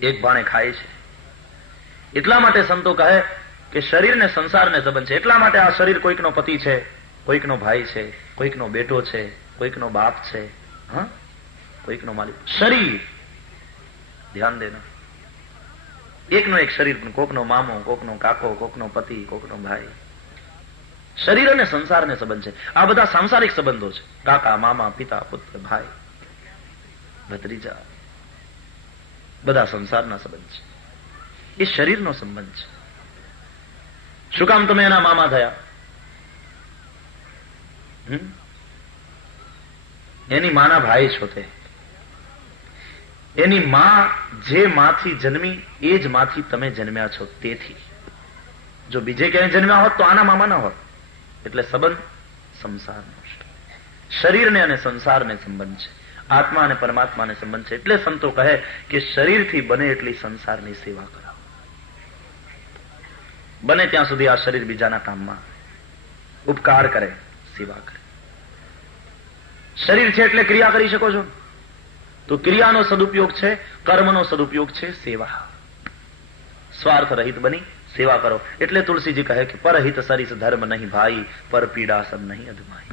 એક બાણે ખાય છે. એટલા માટે સંતો કહે કે શરીર ને સંસાર ને સંબંધ છે. એટલા માટે આ શરીર કોઈકનો પતિ છે, કોઈકનો ભાઈ છે, કોઈકનો બેટો છે, કોઈકનો બાપ છે, હા, કોઈકનો માલિક. શરીર, ધ્યાન દેના, એકનો એક શરીર, કોકનો મામો, કોકનો કાકો, કોકનો પતિ, કોકનો ભાઈ. શરીર અને સંસાર ને સંબંધ છે. આ બધા સાંસારિક સંબંધો છે. કાકા, મામા, પિતા, પુત્ર, ભાઈ, ભત્રીજા, બધા સંસારના સંબંધ છે. એ શરીરનો સંબંધ છે. શું કામ તમે એના મામા થયા? એની માના ભાઈ છો તે. એની માં જે માંથી જન્મી એ જ માંથી તમે જન્મ્યા છો. તેથી જો બીજે ક્યાંય જન્મ્યા હોત તો આના મામા ના હોત. એટલે સંબંધ સંસારનો છે. શરીરને અને સંસારને સંબંધ છે, આત્મા અને પરમાત્માને સંબંધ છે. એટલે સંતો કહે કે શરીરથી બને એટલી સંસારની સેવા કરાવો. બને ત્યાં સુધી આ શરીર બીજાના કામમાં ઉપકાર કરે, સેવા કરે. શરીર છે એટલે ક્રિયા કરી શકો છો, તો ક્રિયાનો સદુપયોગ છે, કર્મનો સદુપયોગ છે સેવા. સ્વાર્થ રહિત બની સેવા કરો. એટલે તુલસીજી કહે કે પરહિત સરિસ ધર્મ નહીં ભાઈ, પર પીડા સબ નહીં અધમાઈ.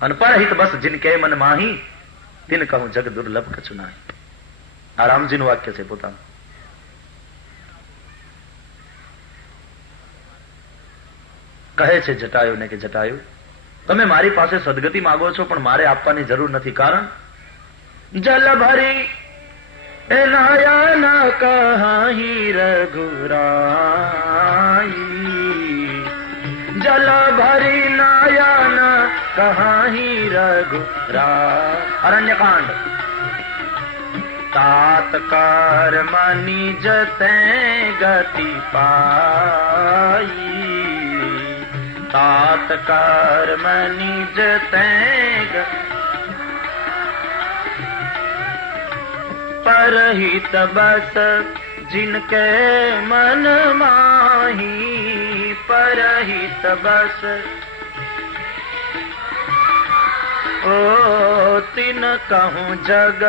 અને પરહિત બસ જિનકે મન માહી, તિન કહું જગ દુર્લભ કછુ નાહી. આ રામજીનું વાક્ય છે પોતાનું. કહે છે જટાયુ ને કે જટાયુ, તમે મારી પાસે સદગતિ માંગો છો પણ મારે આપવાની જરૂર નથી. કારણ જલ ભરી નયન કહી રઘુરાઈ, જલ ભરી નયન કહી રઘુરાઈ. અરણ્યકાંડ. तात कर्म निज ते गति पाई, तात कर्म निज ते परहित बस जिनके मन माही, परहित बस ओ तिन कहूँ जग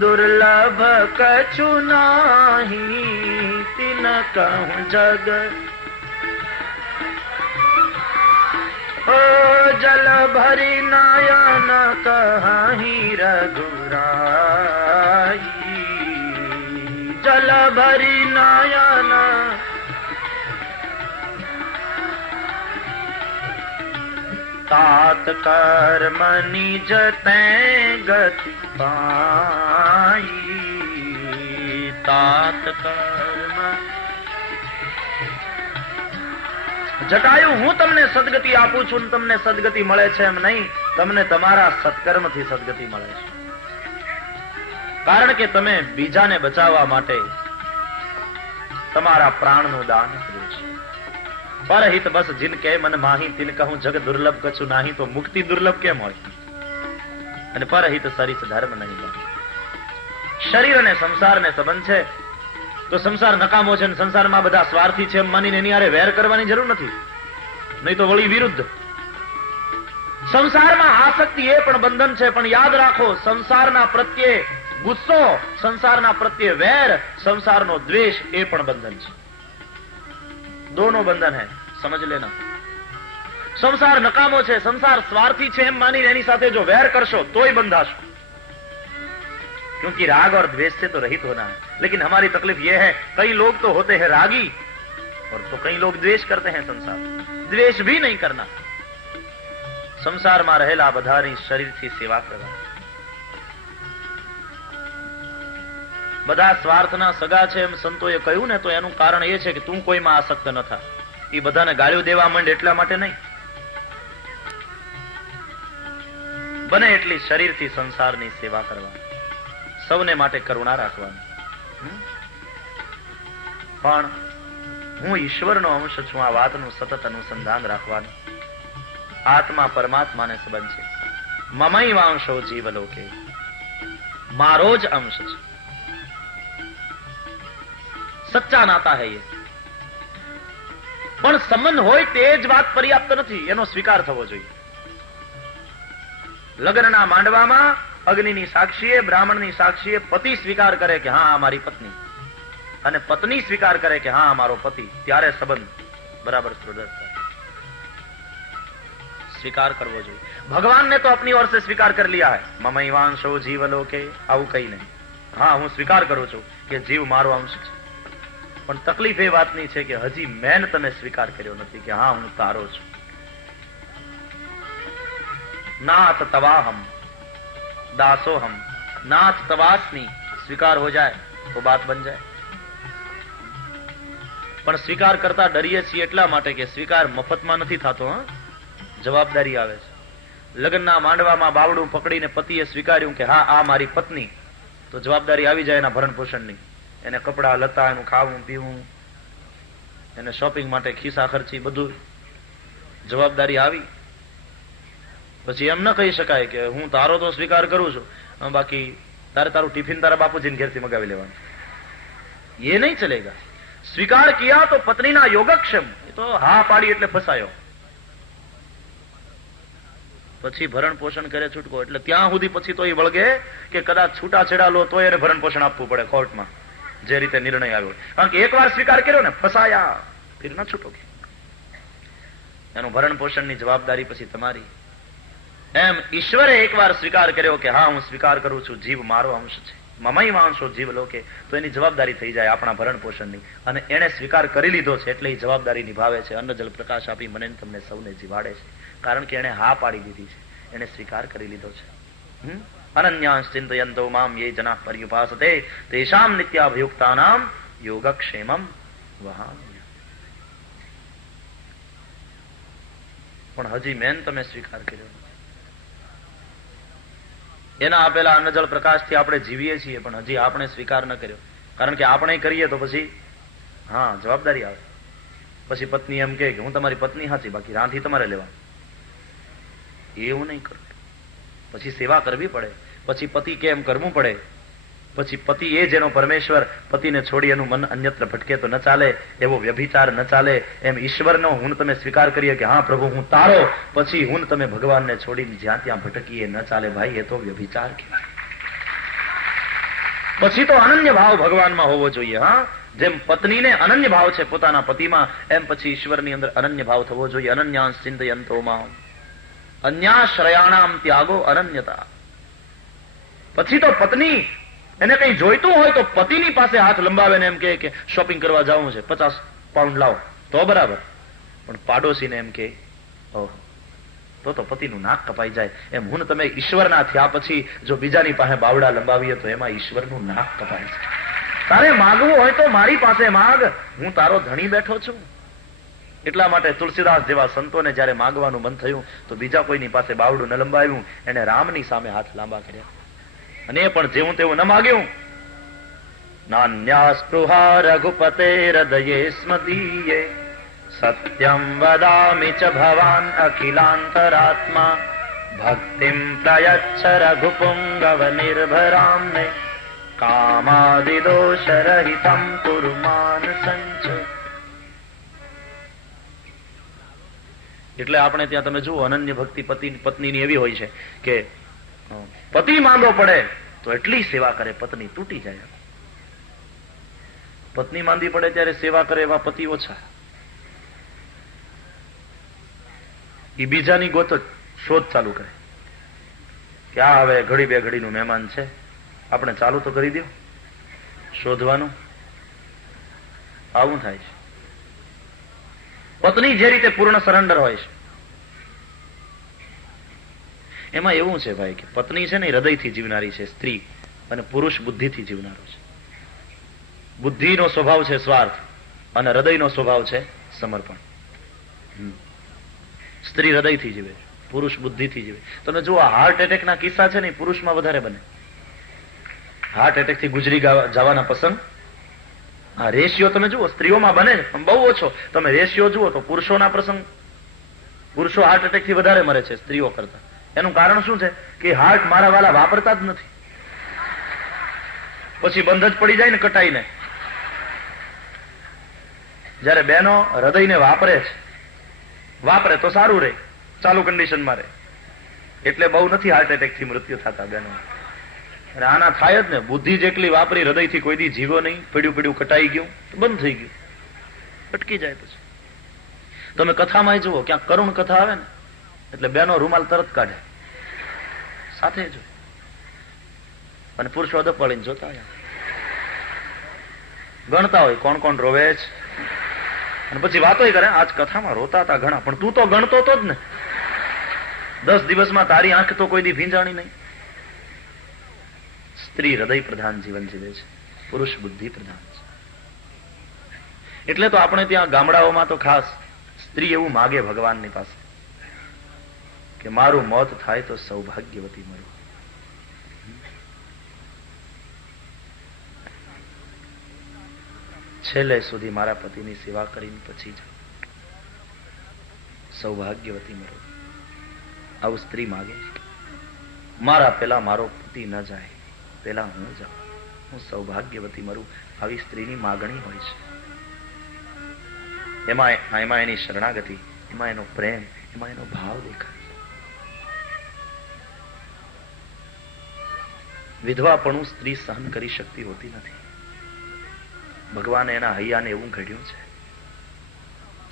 दुर्लभ कछु नाही, तिन कहूँ जग. ओ जल भरी नयन कहीं रघुराई, जल भरी नयन तात कर्म निज ते गति पाई, तात कर्म. જટાયુ, હું તમને સદગતિ આપું છું ને તમને સદગતિ મળે છે એમ નહીં, તમને તમારા સત્કર્મથી સદગતિ મળે છે. કારણ કે તમે બીજાને બચાવવા માટે તમારા પ્રાણનું દાન કર્યું છે. પરહિત બસ જીન કે મન માહી, તિન કહું જગ દુર્લભ કછુ નાહી. તો મુક્તિ દુર્લભ કેમ હોય? અને પરહિત સરિસ ધર્મ નહીં બને. શરીર અને સંસારને સંબંધ છે તો સંસાર નકામો છે, સંસારમાં બધા સ્વાર્થી છે એમ માનીને એની હારે વેર કરવાની જરૂર નથી, નહીં તો વળી વિરુદ્ધ. સંસારમાં આસક્તિ એ પણ બંધન છે, પણ યાદ રાખો, સંસારના પ્રત્યે ગુસ્સો, સંસારના પ્રત્યે વેર, સંસારનો દ્વેષ એ પણ બંધન છે. દોનો બંધન है, સમજ લેના. સંસાર નકામો છે, સંસાર સ્વાર્થી છે એમ માનીને એની સાથે જો વેર કરશો તોય બંધાશો, क्योंकि राग और द्वेष से तो रहित होना है. लेकिन हमारी तकलीफ यह है, कई लोग तो होते हैं रागी और तो कई लोग द्वेष करते हैं संसार. द्वेष भी नहीं करना. સંસારમાં રહેલા બધાની શરીરથી સેવા કરવા. બધા સ્વાર્થના સગા છે એમ સંતોએ કહ્યું ને, તો એનું કારણ એ છે કે તું કોઈમાં આસક્ત ન થા. એ બધાને ગાળ્યો દેવા માંડ એટલા માટે નહીં, બને એટલી શરીરથી સંસારની સેવા કરવા, સૌને માટે કરુણા રાખવાની. પણ હું ઈશ્વરનો અંશ છું, આ વાતનું સતત અનુસંધાન રાખવાનું. આત્મા પરમાત્માને સંબંધ છે. મમૈ વાંશો જીવલોકે, મારો જ અંશ છે. સચ્ચા નાતા હૈ એ. પણ સંબંધ હોય તે જ વાત પર્યાપ્ત નથી, એનો સ્વીકાર થવો જોઈએ. લગ્નના માંડવામાં અગ્નિની સાક્ષીએ, બ્રાહ્મણની સાક્ષીએ પતિ સ્વીકાર કરે કે હા આ મારી પત્ની, અને પત્ની સ્વીકાર કરે કે હા મારો પતિ, ત્યારે સંબંધ બરાબર સુદૃઢ થાય. स्वीकार करवो જોઈએ. भगवान ने तो अपनी ओर से स्वीकार कर लिया है, ममैव वांशो जीवलोके, આવું કઈ નહીં. હા, હું સ્વીકાર કરું છું કે જીવ મારો અંશ છે, પણ તકલીફ એ વાતની છે કે હજી મેં તમે સ્વીકાર કર્યો નથી કે હા હું તારો છું. नाथ तवाहम दासोहम, नाथ तवास्मी स्वीकार हो जाए तो बात बन जाए. પણ સ્વીકાર કરતા ડરીએ છીએ એટલા માટે કે સ્વીકાર મફતમાં નથી થતો. જવાબદારી આવે છે. લગ્નના માંડવામાં બાવડું પકડીને પતિએ સ્વીકાર્યું કે હા આ મારી પત્ની, તો જવાબદારી આવી જાય એના ભરણ પોષણની. એને કપડા લતા, એનું ખાવું પીવું, એને શોપિંગ માટે ખિસ્સા ખર્ચી, બધું જવાબદારી આવી. પછી એમ ન કહી શકાય કે હું તારો તો સ્વીકાર કરું છું, બાકી તારે તારું ટિફિન તારા બાપુજીને ઘેરથી મગાવી લેવાનું. એ નહીં ચલેગા. સ્વીકાર કિયા તો પત્નીના યોગક્ષેમ, એ તો હા પાડી એટલે ફસાયો. પછી ભરણ પોષણ કરે છૂટકો. એટલે ત્યાં સુધી પછી તો એ વળગે કે કદાચ છૂટાછેડા લો તો એને ભરણ પોષણ આપવું પડે કોર્ટમાં, જે રીતે નિર્ણય આવ્યો. કારણ કે એકવાર સ્વીકાર કર્યો ને, ફસાયા, ફિર ન છૂટો. એનું ભરણ પોષણની જવાબદારી પછી તમારી. એમ ઈશ્વરે એકવાર સ્વીકાર કર્યો કે હા હું સ્વીકાર કરું છું, જીવ મારો અંશ છે, મમૈ વાંશો જીવ લોકે, તો એની જવાબદારી થઈ જાય આપણા ભરણ પોષણની. અને એને સ્વીકાર કરી લીધો છે એટલે એ જવાબદારી નિભાવે છે. અન્ન જલ પ્રકાશ આપી મને તમને સૌને જીવાડે છે, કારણ કે એને હા પાડી દીધી છે, એને સ્વીકાર કરી લીધો છે. અનન્યાંશ ચિંતયંતો મામ યે જના પર્યુપાસતે તેષામ નિત્યાભયુક્તાનામ યોગક્ષેમમ વહામ્ય. પણ હજી મેન તમે સ્વીકાર કર્યો. એના આપેલા અન્ન જળ પ્રકાશથી આપણે જીવીએ છીએ, પણ હજી આપણે સ્વીકાર ન કર્યો. કારણ કે આપણે કરીએ તો પછી હા જવાબદારી આવે. પછી પત્ની એમ કે હું તમારી પત્ની સાચી, બાકી રાંધી તમારે લેવા. એવું નહીં કરવું. પછી સેવા કરવી પડે. પછી પતિ કે એમ કરવું પડે. પછી પતિ એ જેનો પરમેશ્વર, પતિને છોડી એનું મન અન્યત્ર ભટકે તો ન ચાલે, એવો વ્યભિચાર ન ચાલે. એમ ઈશ્વરનો હું તમે સ્વીકાર કરીએ કે હા પ્રભુ હું તારો, પછી હું તમે ભગવાનને છોડીને જ્યાં ત્યાં ભટકીએ ન ચાલે ભાઈ, એ તો વ્યભિચાર કહેવાય. પછી તો અનન્ય ભાવ ભગવાનમાં હોવો જોઈએ. હા, જેમ પત્નીને અનન્ય ભાવ છે પોતાના પતિમાં, એમ પછી ઈશ્વરની અંદર અનન્ય ભાવ થવો જોઈએ. અનન્યાંશ ચિંતયંતો મામ, અન્યાશ્રયાણામ ત્યાગો અનન્યતા. પછી તો પત્ની એને કઈ જોઈતું હોય તો પતિની પાસે હાથ લંબાવે ને એમ કે શોપિંગ કરવા જવું છે, 50 પાઉન્ડ લાવો તો બરાબર. પણ પાડોશીને એમ કે ઓહ, તો પતિનું નાક કપાઈ જાય. એમ હું તમે ઈશ્વરના થયા પછી જો બીજાની પાસે બાવડા લંબાવીએ તો એમાં ઈશ્વરનું નાક કપાય છે. તારે માગવું હોય તો મારી પાસે માગ, હું તારો ધણી બેઠો છું. એટલા માટે તુલસીદાસ જેવા સંતોને જયારે માગવાનું મન થયું તો બીજા કોઈની પાસે બાવડું ન લંબાવ્યું, એને રામની સામે હાથ લાંબા કર્યા. અને એ પણ જેવું તેવું ન માગ્યું. નાન્યા સ્પૃહા રઘુપતે હૃદયે સ્મદીયે, સત્યમ વદામિ ચ ભવાન અખિલાંતરાત્મા, ભક્તિમ પ્રયચ્છ રઘુપુંગવ નિર્ભરામને, કામાદિદોષરહિતં કુરુ માનસંચ. એટલે આપણે ત્યાં તમે જુઓ અનન્ય ભક્તિ પત્નીની એવી હોય છે કે પતિ માંદો પડે તો એટલી સેવા કરે પત્ની તૂટી જાય. પત્ની માંદી પડે ત્યારે સેવા કરે એવા પતિ ઓછા. એ બીજાની ગોતો શોધ ચાલુ કરે કે આ હવે ઘડી બે ઘડીનું મહેમાન છે, આપણે ચાલુ તો કરી દો શોધવાનું. આવું થાય છે. પત્ની જે રીતે પૂર્ણ સરેન્ડર હોય છે એમાં એવું છે ભાઈ કે પત્ની છે ને હૃદયથી જીવનારી છે સ્ત્રી, અને પુરુષ બુદ્ધિથી જીવનારો છે. બુદ્ધિનો સ્વભાવ છે સ્વાર્થ અને હૃદયનો સ્વભાવ છે સમર્પણ. સ્ત્રી હૃદયથી જીવે, પુરુષ બુદ્ધિથી જીવે. તમે જુઓ હાર્ટ એટેકના કિસ્સા છે ને પુરુષમાં વધારે બને. હાર્ટ એટેકથી ગુજરી જવાના પ્રસંગ આ રેશિયો તમે જુઓ સ્ત્રીઓમાં બને પણ બહુ ઓછો. તમે રેશિયો જુઓ તો પુરુષોના પ્રસંગ, પુરુષો હાર્ટ એટેકથી વધારે મરે છે સ્ત્રીઓ કરતા. એનું કારણ શું છે કે હાર્ટ મારા વાલા વાપરતા જ નથી, પછી બંધ જ પડી જાય ને કટાઈને. જયારે બહેનો હૃદયને વાપરે તો સારું રહે, ચાલુ કન્ડિશનમાં રહે. એટલે બહુ નથી હાર્ટ એટેકથી મૃત્યુ થતા બહેનો. અને આના થાય જ ને. બુદ્ધિ જેટલી વાપરી હૃદયથી કોઈ દી જીવો નહીં, પડ્યું કટાઈ ગયું તો બંધ થઈ ગયું, અટકી જાય. પછી તમે કથામાં જુઓ ક્યાંક કરુણ કથા આવે ને એટલે બેનો રૂમાલ તરત કાઢે સાથે જો, અને પુરુષો અદપ વાળીને જોતા હોય, ગણતા હોય કોણ કોણ રોવે છે, અને પછી વાતો કરે આજ કથામાં રોતા હતા ઘણા, પણ તું તો ગણતો તો જ ને. 10 દિવસમાં તારી આંખ તો કોઈ દી ભીંજાણી નહીં. સ્ત્રી હૃદય પ્રધાન જીવન જીવે છે, પુરુષ બુદ્ધિ પ્રધાન છે. એટલે તો આપણે ત્યાં ગામડાઓમાં તો ખાસ સ્ત્રી એવું માગે ભગવાનની પાસે કે મારું મોત થાય તો સૌભાગ્યવતી મરું. છેલ્લે સુધી મારા પતિની સેવા કરીને પછી જાઉં, સૌભાગ્યવતી મરું. આવું સ્ત્રી માગે છે. મારા પેલા મારો પતિ ન જાય, પેલા હું જાઉં, હું સૌભાગ્યવતી મરું. આવી સ્ત્રીની માગણી હોય છે. એમાં એની શરણાગતિ, એમાં એનો પ્રેમ, એમાં એનો ભાવ દેખાય. વિધવાપણું સ્ત્રી સહન કરી શકતી હોતી નથી. ભગવાને એના હૈયાને એવું ઘડ્યું છે.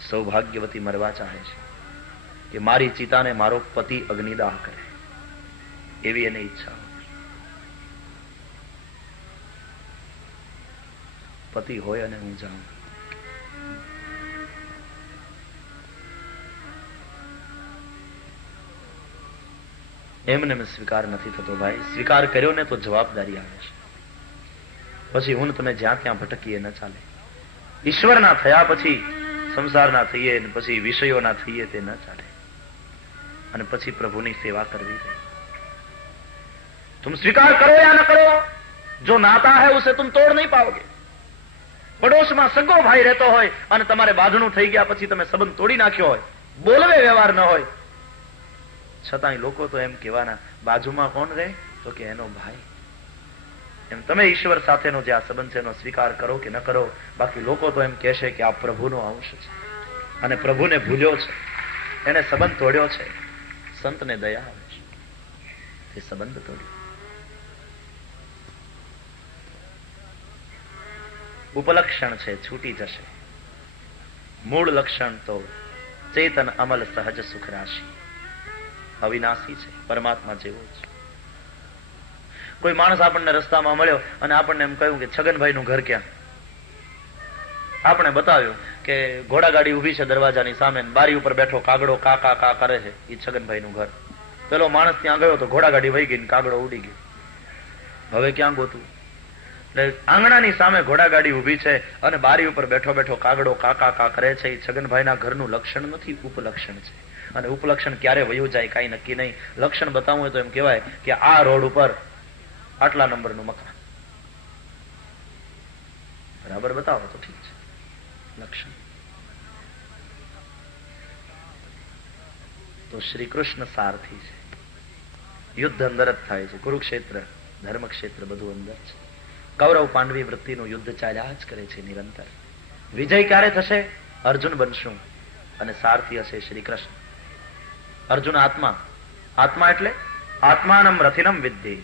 સૌભાગ્યવતી મરવા ચાહે છે કે મારી ચિતાને મારો પતિ અગ્નિદાહ કરે, એવી એને ઈચ્છા હોય. પતિ હોય અને હું જાઉં. એમને સ્વીકાર નથી થતો ભાઈ. સ્વીકાર કર્યો ને તો જવાબદારી આવે છે. પછી હું તમે જ્યાં ત્યાં ભટકીએ ન ચાલે. ઈશ્વરના થયા પછી સંસારના થઈએ, પછી વિષયોના થઈએ તે ન ચાલે. અને પછી પ્રભુની સેવા કરવી જોઈએ. तुम स्वीकार करो या न करो, जो नाता है उसे तुम तोड़ नहीं पाओगे. પડોશમાં સગો ભાઈ રહેતો હોય અને તમારે બાંધણું થઈ ગયા પછી તમે સંબંધ તોડી નાખ્યો હોય, બોલવે વ્યવહાર ન હોય, છતાંય લોકો તો એમ કહેવાના બાજુમાં કોણ રહે તો કે એનો ભાઈ. એમ તમે ઈશ્વર સાથેનો જે આ સંબંધ છે એનો સ્વીકાર કરો કે ન કરો, બાકી લોકો તો એમ કહેશે કે આ પ્રભુનો અંશ છે અને પ્રભુને ભૂલ્યો છે, એને સંબંધ તોડ્યો છે. સંતને દયા આવે છે, એ સંબંધ તોડ્યો. ઉપલક્ષણ છે છૂટી જશે, મૂળ લક્ષણ તો ચેતન અમલ સહજ સુખ રાશિ અવિનાશી છે, પરમાત્મા જેવો છે. કોઈ માણસ આપણને રસ્તામાં મળ્યો અને આપણને એમ કહ્યું કે છગનભાઈ નું ઘર ક્યાં? આપણે બતાવ્યું કે ઘોડાગાડી ઉભી છે દરવાજાની સામે, બારી ઉપર બેઠો કાગડો કા કા કા કરે છે, એ છગનભાઈ નું ઘર. પેલો માણસ ત્યાં ગયો તો ઘોડાગાડી વહી ગઈ, કાગડો ઉડી ગયો. હવે ક્યાં ગોતું? એટલે આંગણાની સામે ઘોડાગાડી ઉભી છે અને બારી ઉપર બેઠો બેઠો કાગડો કા કા કા કરે છે, એ છગનભાઈના ઘરનું લક્ષણ નથી, ઉપલક્ષણ છે. અને ઉપલક્ષણ ક્યારે વયું જાય કઈ નક્કી નહીં. લક્ષણ બતાવવું હોય તો એમ કહેવાય કે આ રોડ ઉપર આટલા નંબરનું મકાન, બરાબર બતાવો તો ઠીક છે. લક્ષણ તો શ્રી કૃષ્ણ સારથી છે. યુદ્ધ અંદર જ થાય છે, કુરુક્ષેત્ર ધર્મક્ષેત્ર બધું અંદર છે. કૌરવ પાંડવી વૃત્તિનું યુદ્ધ ચાલ્યા જ કરે છે નિરંતર. વિજય ક્યારે થશે? અર્જુન બનશું અને સારથી હશે શ્રી કૃષ્ણ. અર્જુન આત્મા. આત્મા એટલે આત્માનમ રથિનમ વિદ્ધિ.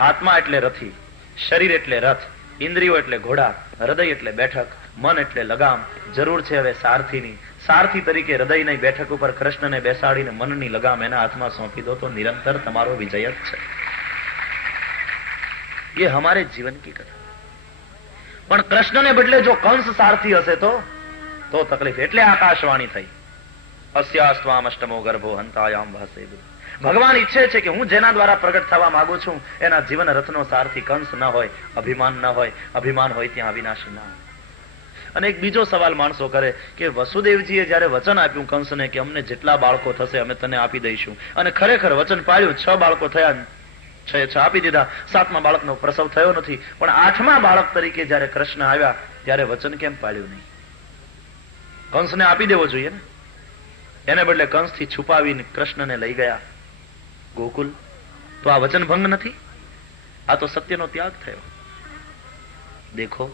આત્મા એટલે રથી, શરીર એટલે રથ, ઇન્દ્રિયો એટલે ઘોડા, હૃદય એટલે બેઠક, મન એટલે લગામ. જરૂર છે હવે સારથીની. સારથી તરીકે હૃદયની બેઠક ઉપર કૃષ્ણને બેસાડીને મનની લગામ એના હાથમાં સોંપી દો તો નિરંતર તમારો વિજય જ છે. ये हमारे जीवन की कथा. પણ કૃષ્ણને બદલે જો કંસ સારથી હશે તો તકલીફ. એટલે આકાશવાણી થઈ, અસ્યાસ્ત્વામ અષ્ટમો ગર્ભો હંતાયામ ભાસે. ભગવાન ઈચ્છે છે કે હું જેના દ્વારા પ્રગટ થવા માંગુ છું એના જીવન રથનો સારથી કંસ ન હોય, અભિમાન ન હોય. અભિમાન હોય ત્યાં અવિનાશી ના હોય. અને એક બીજો સવાલ માણસો કરે કે વસુદેવજીએ જયારે વચન આપ્યું કંસને કે અમને જેટલા બાળકો થશે અમે તને આપી દઈશું, અને ખરેખર વચન પાળ્યું, 6 બાળકો થયા, 6 આપી દીધા, 7મા બાળકનો પ્રસવ થયો નથી, પણ 8મા બાળક તરીકે જયારે કૃષ્ણ આવ્યા ત્યારે વચન કેમ પાળ્યું નહીં? કંસને આપી દેવો જોઈએ ને. એને બદલે કંસથી છુપાવીને કૃષ્ણને લઈ ગયા ગોકુલ. તો આ વચન ભંગ નથી? આ તો સત્યનો ત્યાગ થયો. દેખો,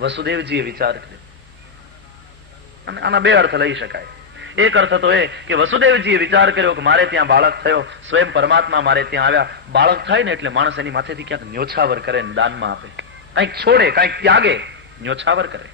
વસુદેવજીએ વિચાર કર્યો. અને આના 2 અર્થ લઈ શકાય. એક અર્થ તો એ કે વસુદેવજીએ વિચાર કર્યો કે મારે ત્યાં બાળક થયો, સ્વયં પરમાત્મા મારે ત્યાં આવ્યા. બાળક થાય ને એટલે માણસ એની માથેથી ક્યાંક ન્યોછાવર કરે ને દાનમાં આપે, કંઈક છોડે, કંઈક ત્યાગે, ન્યોછાવર કરે.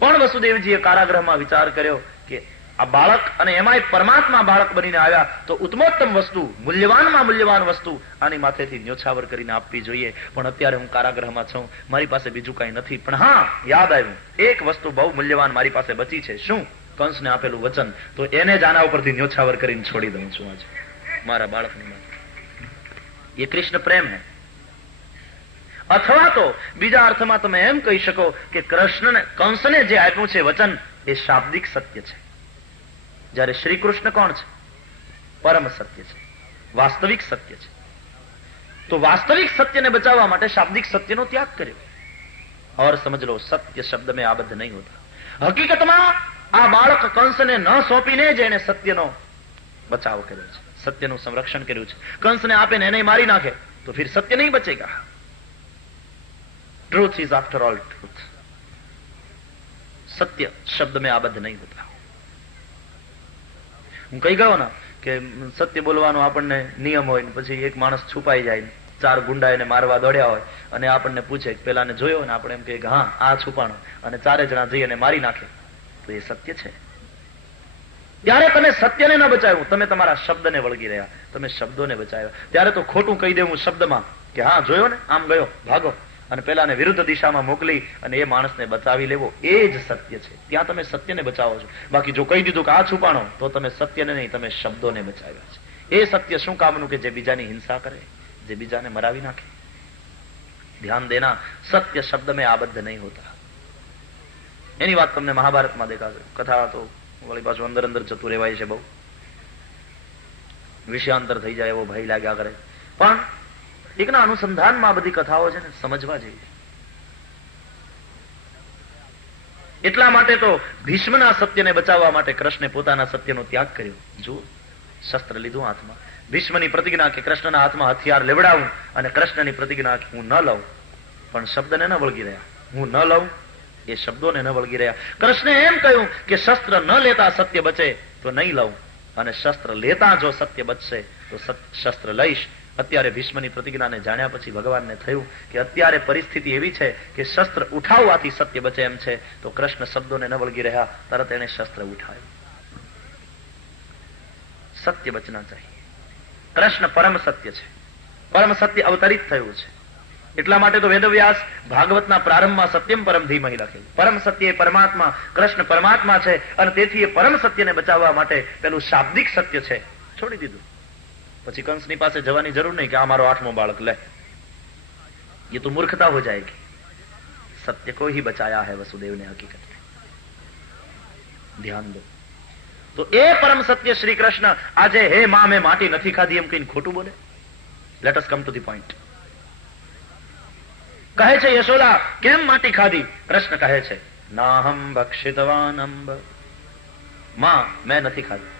પણ વસુદેવજીએ કારાગૃહમાં વિચાર કર્યો કે આ બાળક, અને એમાંય પરમાત્મા બાળક બનીને આવ્યા તો ઉત્તમોત્તમ વસ્તુ, મૂલ્યવાનમાં મૂલ્યવાન વસ્તુ આની માથેથી ન્યોછાવર કરીને આપવી જોઈએ. પણ અત્યારે હું કારાગૃહમાં છું, મારી પાસે બીજું કઈ નથી. પણ હા, યાદ આવ્યું, એક વસ્તુ બહુ મૂલ્યવાન મારી પાસે બચી છે. શું? કંસને આપેલું વચન. તો એને જ આના ઉપરથી ન્યોછાવર કરીને છોડી દઉં છું આજે મારા બાળકની માથે. એ કૃષ્ણ પ્રેમ હે. અથવા તો બીજા અર્થમાં તમે એમ કહી શકો કે કૃષ્ણને, કંસને જે આપ્યું છે વચન એ શાબ્દિક સત્ય છે, જ્યારે શ્રી કૃષ્ણ કોણ છે? પરમ સત્ય છે, વાસ્તવિક સત્ય છે. તો વાસ્તવિક સત્યને બચાવવા માટે શાબ્દિક સત્યનો ત્યાગ કર્યો. और समझ लो, सत्य शब्द में आबद्ध नहीं होता. હકીકતમાં આ બાળક કંસને ન સોંપીને જ એને સત્યનો બચાવ કર્યો છે, સત્યનું સંરક્ષણ કર્યું છે. કંસને આપે ને એને મારી નાખે તો ફિર સત્ય નહીં બચેગા. Truth is after all truth. सत्य शब्द में आबद्ध नहीं होता. હું કહી ગયો ને કે સત્ય બોલવાનો આપણને નિયમ હોય, પછી એક માણસ છુપાઈ જાય, 4 ગુંડા એને મારવા દોડ્યા હોય અને આપણને પૂછે કે પેલાને જોયો ને, આપણે એમ કહીએ કે હા આ છુપાણો, અને 4 જણા જઈ અને મારી નાખે, તો એ સત્ય છે. ત્યારે તમે સત્યને ન બચાવ્યું, તમે તમારા શબ્દને વળગી રહ્યા, તમે શબ્દોને બચાવ્યા. ત્યારે તો ખોટું કહી દેવું શબ્દમાં કે હા જોયો ને, આમ ગયો, ભાગો, અને પેલાને વિરુદ્ધ દિશામાં મોકલી અને એ માણસને બચાવી લેવો, એ જ સત્ય છે. ત્યાં તમે સત્યને બચાવો છો. બાકી જો કહી દીધું કે આ છુપાણો, તો તમે સત્યને નહીં, તમે શબ્દોને બચાવ્યા છે. એ સત્ય શું કામનું કે જે બીજાની હિંસા કરે, જે બીજાને મરાવી નાખે. ધ્યાન દેના, સત્ય શબ્દ में आबद्ध नहीं होता. એની વાત તમને મહાભારતમાં દેખાશે. કથા તો વળી પાછું અંદર અંદર જતું રહેવાય છે, બહુ વિષયાંતર થઈ જાય એવો ભય લાગ્યા કરે. પણ એકના અનુસંધાનમાં બધી કથાઓ છે ને, સમજવા જેવી. એટલા માટે તો ભીષ્મના સત્યને બચાવવા માટે કૃષ્ણે પોતાના સત્યનો ત્યાગ કર્યો. જો શસ્ત્ર લીધું હાથમાં, ભીષ્મની પ્રતિજ્ઞા કે કૃષ્ણના હાથમાં હથિયાર લેવડાવું, અને કૃષ્ણની પ્રતિજ્ઞા કે હું ન લઉં. પણ શબ્દને ન વળગી રહ્યા, હું ન લઉં, એ શબ્દોને ન વળગી રહ્યા. કૃષ્ણે એમ કહ્યું કે શસ્ત્ર ન લેતા સત્ય બચે તો નહીં લઉં, અને શસ્ત્ર લેતા જો સત્ય બચશે તો શસ્ત્ર લઈશ. અત્યારે ભીષ્મની પ્રતિજ્ઞાને જાણ્યા પછી ભગવાનને થયું કે અત્યારે પરિસ્થિતિ એવી છે કે શસ્ત્ર ઉઠાવવાથી સત્ય બચે એમ છે. તો કૃષ્ણ શબ્દોને ન વળગી રહ્યા, તરત એને શસ્ત્ર ઉઠાવ્યું. સત્ય બચના ચાહીએ. કૃષ્ણ પરમ સત્ય છે, પરમ સત્ય અવતરિત થયું છે. એટલા માટે તો વેદવ્યાસ ભાગવતના પ્રારંભમાં સત્યમ પરમ ધીમહિ લખેલું. પરમ સત્ય એ પરમાત્મા, કૃષ્ણ પરમાત્મા છે, અને તેથી એ પરમ સત્યને બચાવવા માટે પેલું શાબ્દિક સત્ય છે છોડી દીધું. પછી કંસની પાસે જવાની જરૂર નહીં કે આ મારો 8મો બાળક લે, ये तो मूर्खता हो जाएगी. सत्य को ही बचाया है वसुदेव ने हकीकत में. ध्यान दो. तो એ પરમ સત્ય શ્રી કૃષ્ણ આજે હે માં મેં માટી નથી ખાધી એમ કહીને ખોટું બોલે? Let us come to the point. કહે છે યશોદા કેમ માટી ખાધી? કૃષ્ણ કહે છે નાહમ ભક્ષિતવાન અંબ. માં મેં નથી ખાધી.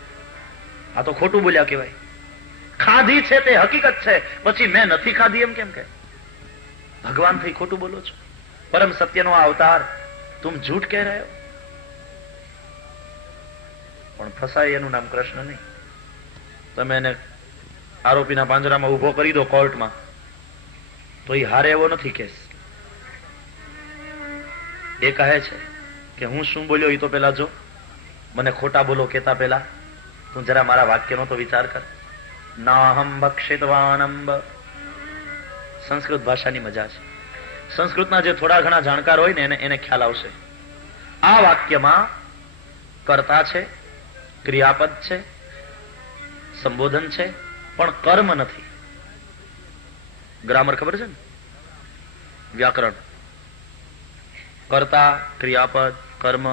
આ તો ખોટું બોલ્યા કહેવાય. ખાધી છે તે હકીકત છે, પછી મેં નથી ખાધી એમ કેમ કહે? ભગવાન થઈ ખોટું બોલો છો? પરમ સત્યનો આ અવતાર, તુમ झूठ કહ રહે હો. પણ ફસાય એનું નામ કૃષ્ણ નહીં. તમે એને આરોપીના પાંજરામાં ઉભો કરી દો કોર્ટમાં, તો એ હારે એવો નથી કેસ. એ કહે છે કે હું શું બોલ્યો એ તો પેલા જો, મને ખોટા બોલો કેતા પેલા તું જરા મારા વાક્યનો તો વિચાર કર. નાહમ ભક્ષિતવાનંબ. સંસ્કૃત ભાષાની મજા છે. સંસ્કૃતના જે થોડા ઘણા જાણકાર હોય ને એને ખ્યાલ આવશે. આ વાક્યમાં કર્તા છે, ક્રિયાપદ છે, સંબોધન છે, પણ કર્મ નથી. ગ્રામર ખબર છે ને? વ્યાકરણ. કર્તા, ક્રિયાપદ, કર્મ,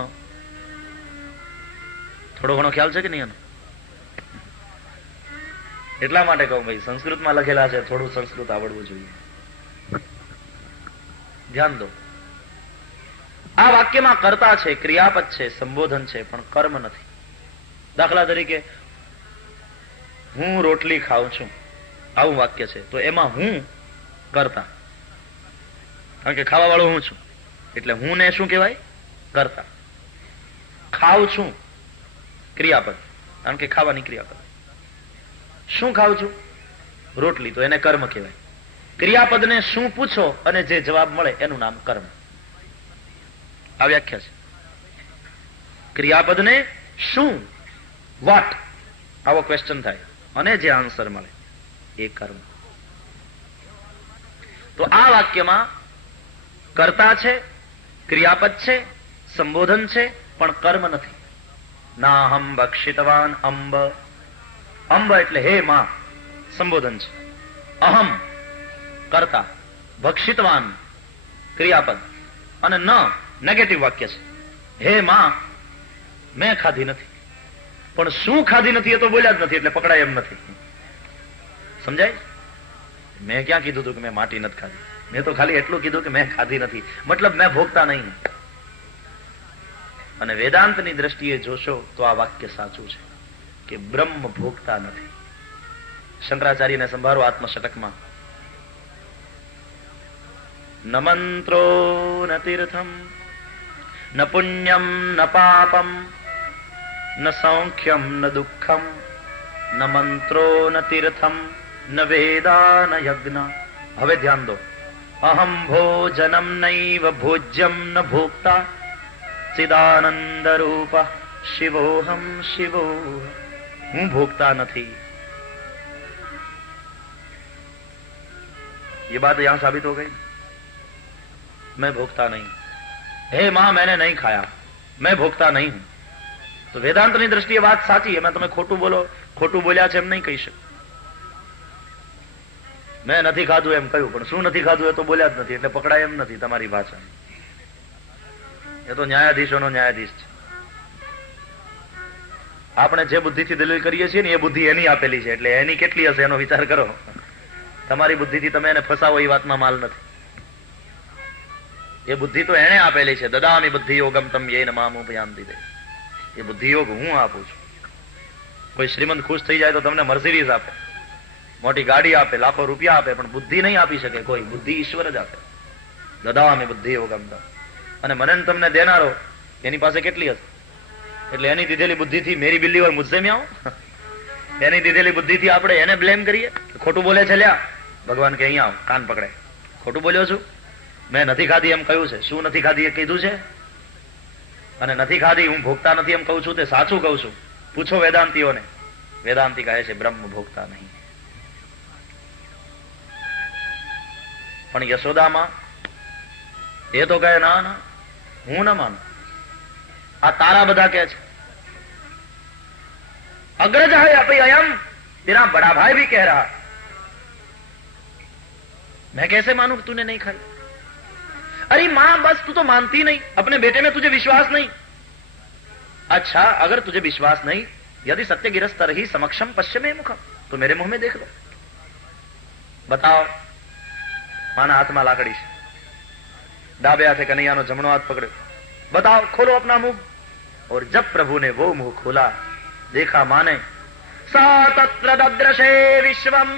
થોડો ઘણો ખ્યાલ છે કે નહીં? એટલા માટે કહું ભાઈ, સંસ્કૃતમાં લખેલા છે, થોડું સંસ્કૃત આવડવું જોઈએ. ધ્યાન દો. આ વાક્યમાં કર્તા છે, ક્રિયાપદ છે, સંબોધન છે, પણ કર્મ નથી. દાખલા તરીકે હું રોટલી ખાઉં છું, આવું વાક્ય છે, તો એમાં હું કર્તા, કારણ કે ખાવા વાળો હું છું, એટલે હું ને શું કહેવાય? કર્તા. ખાઉં છું, ક્રિયાપદ, કારણ કે ખાવાની ક્રિયાપદ. શું ખાઉં છું? રોટલી, તો એને કર્મ કહેવાય. ક્રિયાપદને શું પૂછો અને જે જવાબ મળે એનું નામ કર્મ. આ વ્યાખ્યા છે. ક્રિયાપદને શું, વોટ, આવો ક્વેશ્ચન થાય અને જે આન્સર મળે એ કર્મ. તો આ વાક્યમાં કર્તા છે, ક્રિયાપદ છે, સંબોધન છે, પણ કર્મ નથી. નાહમ ભક્ષિતવાન અંબ. અંબ એટલે હે માં, સંબોધન છે. અહમ કર્તા, ભક્ષિતવાન ક્રિયાપદ, અને ન નેગેટિવ વાક્ય છે. હે માં, મેં ખાધી નથી. પણ શું ખાધી નથી એ તો બોલ્યા જ નથી, એટલે પકડાય એમ નથી. સમજાય? મેં ક્યાં કીધું હતું કે મેં માટી નથી ખાધી? મેં તો ખાલી એટલું કીધું કે મેં ખાધી નથી, મતલબ મેં ભોગતા નહીં. અને વેદાંતની દ્રષ્ટિએ જોશો તો આ વાક્ય સાચું છે કે બ્રહ્મ ભોગતા નથી. શંકરાચાર્યને સંભાળો આત્મશતકમાં. ન મંત્રો ન તીર્થમ ન પુણ્યમ ન પાપમ ન સૌખ્યમ ન દુઃખમ ન મંત્રો ન તીર્થમ ન વેદા ન યજ્ઞ. હવે ધ્યાન દો. અહમ ભોજનમ નૈવ ભોજ્યમ ન ભોક્તા ચિદાનંદ રૂપ શિવોહમ શિવો. હું ભોગતા નથી. ये बात यहां साबित हो गई. मैं भोगता नहीं. हे मां, मैंने नहीं खाया, मैं भोगता नहीं हूं. तो वेदांतની દ્રષ્ટિએ વાત સાચી છે. મેં તમે ખોટું બોલ્યા છે એમ નહીં કહી શકું. મેં નથી ખાધું એમ કહ્યું, પણ શું નથી ખાધું એ તો બોલ્યા જ નથી, એટલે પકડાય એમ નથી તમારી ભાષા. એ તો ન્યાયાધીશોનો ન્યાયાધીશ છે. આપણે જે બુદ્ધિથી દલીલ કરીએ છીએ ને એ બુદ્ધિ એની આપેલી છે, એટલે એની કેટલી હશે એનો વિચાર કરો. તમારી બુદ્ધિથી તમે એને ફસાવો એ વાતમાં માલ નથી. એ બુદ્ધિ તો એને આપેલી છે. દદામી બુદ્ધિ યોગમ તમ યેન મામુપયાન્તિ દે. એ બુદ્ધિ યોગ હું આપું છું. કોઈ શ્રીમંત ખુશ થઈ જાય તો તમને મર્સિડીઝ આપે, મોટી ગાડી આપે, લાખો રૂપિયા આપે, પણ બુદ્ધિ નહીં આપી શકે કોઈ. બુદ્ધિ ઈશ્વર જ આપે. દદામી બુદ્ધિ યોગમ તમ. અને મને તમને દેનારો એની પાસે કેટલી હશે? એટલે એની દીધેલી બુદ્ધિથી મેરી બિલ્લી હોય મુજસે મેં આવો. એની દીધેલી બુદ્ધિથી આપણે એને બ્લેમ કરીએ, ખોટું બોલે છે લ્યા. ભગવાન કે અહીંયા આવ, કાન પકડે. ખોટું બોલ્યો છું, મેં નથી ખાધી એમ કહ્યું છે. શું નથી ખાધી એ કીધું છે? અને નથી ખાધી હું ભોગતા નથી એમ કહું છું તે સાચું કહું છું. પૂછો વેદાંતિઓને. વેદાંતિ કહે છે બ્રહ્મ ભોગતા નહીં. પણ યશોદામાં એ તો કહે ના ના, હું ન માનું. આ તારા બધા કહે છે. अग्रज है अपि अयम, तेरा बड़ा भाई भी कह रहा. मैं कैसे मानूं कि तूने नहीं खाई? अरे मां, बस तू तो मानती नहीं, अपने बेटे में तुझे विश्वास नहीं. अच्छा, अगर तुझे विश्वास नहीं, यदि सत्य गिरस्तर ही समक्षम पश्चिमे मुखम, तो मेरे मुंह में देख लो. बताओ. माना हाथમાં લાકડી છે, ડાબે હાથે કનૈયાનો જમણો હાથ પકડ્યો. बताओ, खोलो अपना मुंह. और जब प्रभु ने वो मुंह खोला, देखा माने सा तत्र दद्रशे विश्वम.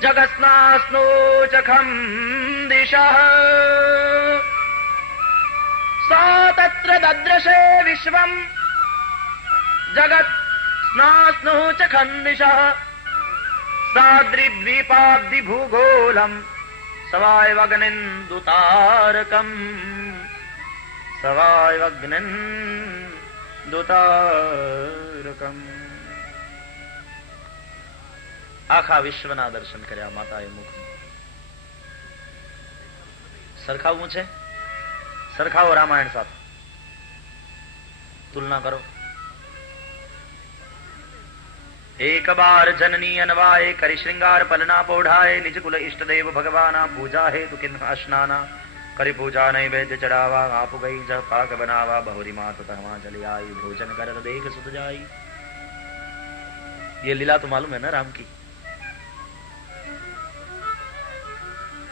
જગત્સ્નાસ્નોચખમ દિશઃ सा તત્ર દદ્રશે વિશ્વમ જગત સ્નાસ્નોચખમ દિશઃ સાદ્રિદ્વીપાબ્ધિ ભૂગોલમ સવાયવગ્નિન્દુતારકમ સવાયવગ્નિન્દુતારકમ. આખા વિશ્વના દર્શન કર્યા માતાએ મુખ. સરખાવવું છે, સરખાવો રામાયણ સાથે, તુલના કરો. એક બાર જનની અનવાય કરી શ્રૃંગાર પલના પોઢાય નિજ કુલ ઇષ્ટદેવ ભગવાના પૂજા હેતુ કિન અશ્નાના કરી પૂજા નૈવેદ્ય ચડાવા આપ ગઈ જ પાક બનાવા બહુરી માત તહવા ચલી आई भोजन करत देख सुत जाई. ये लीला तो मालूम है ना राम की.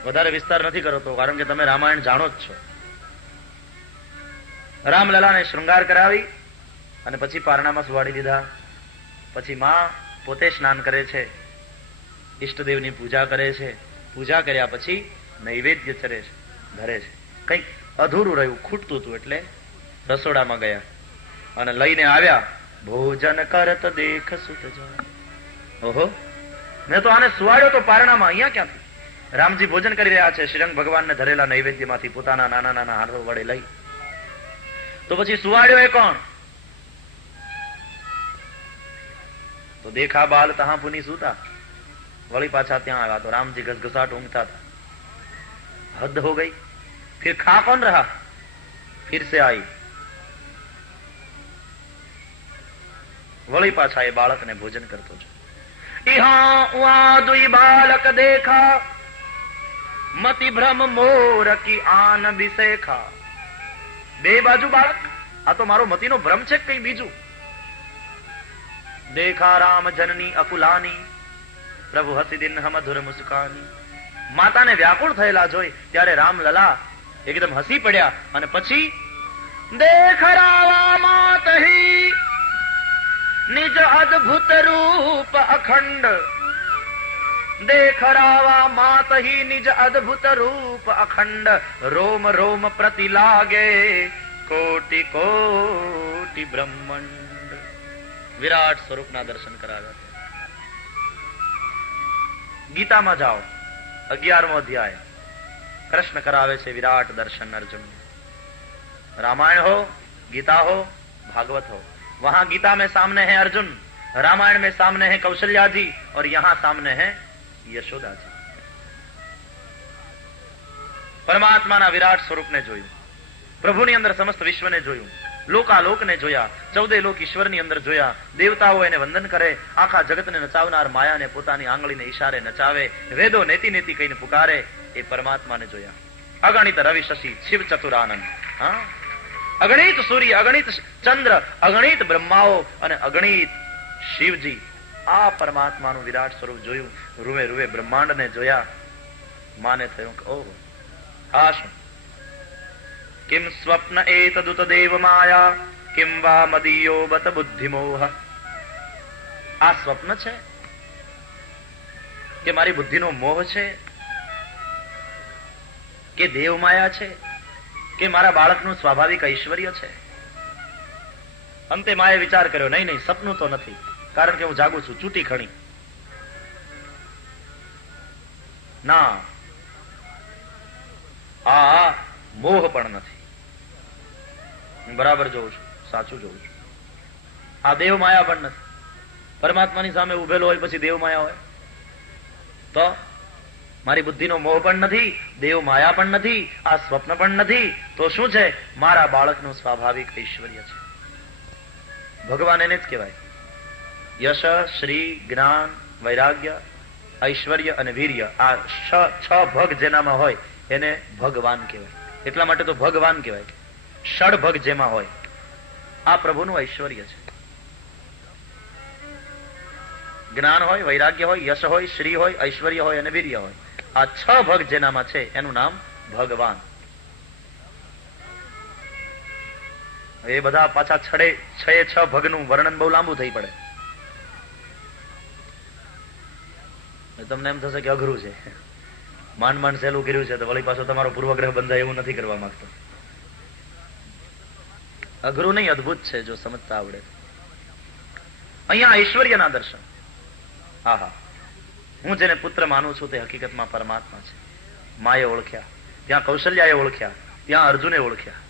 વધારે વિસ્તાર નથી કરતો કારણ કે તમે રામાયણ જાણો જ છો. રામલલાને શૃંગાર કરાવી અને પછી પારણામાં સુવાડી દીધા. પછી માં પોતે સ્નાન કરે છે, ઈષ્ટદેવની પૂજા કરે છે. પૂજા કર્યા પછી નૈવેદ્ય ચરે છે, ધરે છે. કંઈક અધૂરું રહ્યું, ખૂટતું હતું એટલે રસોડામાં ગયા અને લઈને આવ્યા. ભોજન કરત દેખ સુત જાય. ઓહો, મેં તો આને સુવાડ્યો તો પારણામાં, અહીંયા ક્યાંથી? રામજી ભોજન કરી રહ્યા છે, શ્રીરંગ ભગવાનને ધરેલા નૈવેદ્યમાંથી પોતાના નાના નાના હાથો વડે લઈ. તો પછી સુવાડ્યો એ કોણ? તો દેખા બાલ તહા પુની સૂતા. વળી પાછા ત્યાં આવ્યા તો રામજી ઘસઘસાટ ઊંઘતા હતા. हद हो गई. फिर खा कौन रहा? फिर से आई. वળી પાછા એ બાળકને ભોજન કરતો છે. ઇહા ઉઆ દુઈ બાલક દેખા મતિ ભ્રમ મોર કી આન બિસેખા. બે બાજુ બાળક, આ તો મારો મતિનો ભ્રમ છે કઈ બીજું. દેખા રામ જનની અકુલાની પ્રભુ હસી દિન મધુર મુસ્કાની. માતાને વ્યાકુળ થયેલા જોઈ ત્યારે રામલલા એકદમ હસી પડ્યા અને પછી દેખ રાવા માતહી નિજ અદ્ભુત રૂપ અખંડ. દેખ રાવા માતહી નિજ અદ્ભુત રૂપ અખંડ. રોમ રોમ પ્રતિ લાગે કોટી કોટી બ્રહ્માંડ. વિરાટ સ્વરૂપના દર્શન કરાવ્યા. ગીતામાં જાઓ, 11મો અધ્યાય. કૃષ્ણ करावे છે विराट दर्शन अर्जुन. रामायण हो, गीता हो, भागवत हो, वहां गीता में सामने है अर्जुन, रामायण में सामने है कौशल्या जी और यहां सामने है यशोदा जी. પરમાત્માના વિરાટ સ્વરૂપને જોયું, પ્રભુની અંદર સમસ્ત વિશ્વને જોયું, લોકાલોકને જોયા, 14 લોક ઈશ્વરની અંદર જોયા. દેવતાઓ એને વંદન કરે, આખા જગતને નચાવનાર માયાને પોતાની આંગળીને ઈશારે નચાવે, વેદો નેતિ નેતિ કહીને પુકારે, એ પરમાત્માને જોયા. અગણિત રવિ શશી શિવ ચતુરાનંદ, અગણિત સૂર્ય, અગણિત ચંદ્ર, અગણિત બ્રહ્માઓ અને અગણિત શિવજી. આ પરમાત્માનું વિરાટ સ્વરૂપ જોયું. રૂવે રૂવે બ્રહ્માંડને જોયા. માને થયું કે ઓહો, આ શું? किम स्वप्न एतदुत देव माया किम वा मदीयो बत बुद्धिमोह. આ સ્વપ્ન છે કે મારી બુદ્ધિનો મોહ છે કે દેવ માયા છે કે મારા બાળકનું સ્વાભાવિક ઐશ્વર્ય છે? અંતે માએ વિચાર કર્યો, નહીં નહીં, સપનું તો નથી, કારણ કે હું જાગું છું. ચૂંટી ખણી ના, આ મોહ પણ નથી. હું બરાબર જોઉં છું, સાચું જોઉં છું. આ દેવ માયા પણ નથી. પરમાત્માની સામે ઉભેલો હોય પછી દેવ માયા હોય તો? મારી બુદ્ધિનો મોહ પણ નથી, દેવ માયા પણ નથી, આ સ્વપ્ન પણ નથી. તો શું છે? મારા બાળકનું સ્વાભાવિક ઐશ્વર્ય છે. ભગવાન એને જ કહેવાય. યશ, શ્રી, જ્ઞાન, વૈરાગ્ય, ઐશ્વર્ય અને વીર્ય, આ છ ભગ જેનામાં હોય એને ભગવાન કહેવાય. એટલા માટે તો ભગવાન કહેવાય. ષડભગ જેમાં હોય, આ પ્રભુનું ઐશ્વર્ય છે. જ્ઞાન હોય, વૈરાગ્ય હોય, યશ હોય, શ્રી હોય, ઐશ્વર્ય હોય અને વીર્ય હોય, આ છ ભગ જેનામાં છે એનું નામ ભગવાન. એ બધા પાછા છ ભગનું વર્ણન બહુ લાંબુ થઈ પડે. તમને એમ થશે કે અઘરું છે, માંડ માંડ સહેલું કર્યું છે, તો વળી પાછો તમારો પૂર્વગ્રહ બંધાય એવું નથી કરવા માંગતો. અઘરું નહીં, અદભુત છે જો સમજતા આવડે. અહીંયા ઐશ્વર્યના દર્શન. હા હા, હું જેને પુત્ર માનું છું તે હકીકતમાં પરમાત્મા છે. માએ ઓળખ્યા, ત્યાં કૌશલ્યાએ ઓળખ્યા, ત્યાં અર્જુને ઓળખ્યા.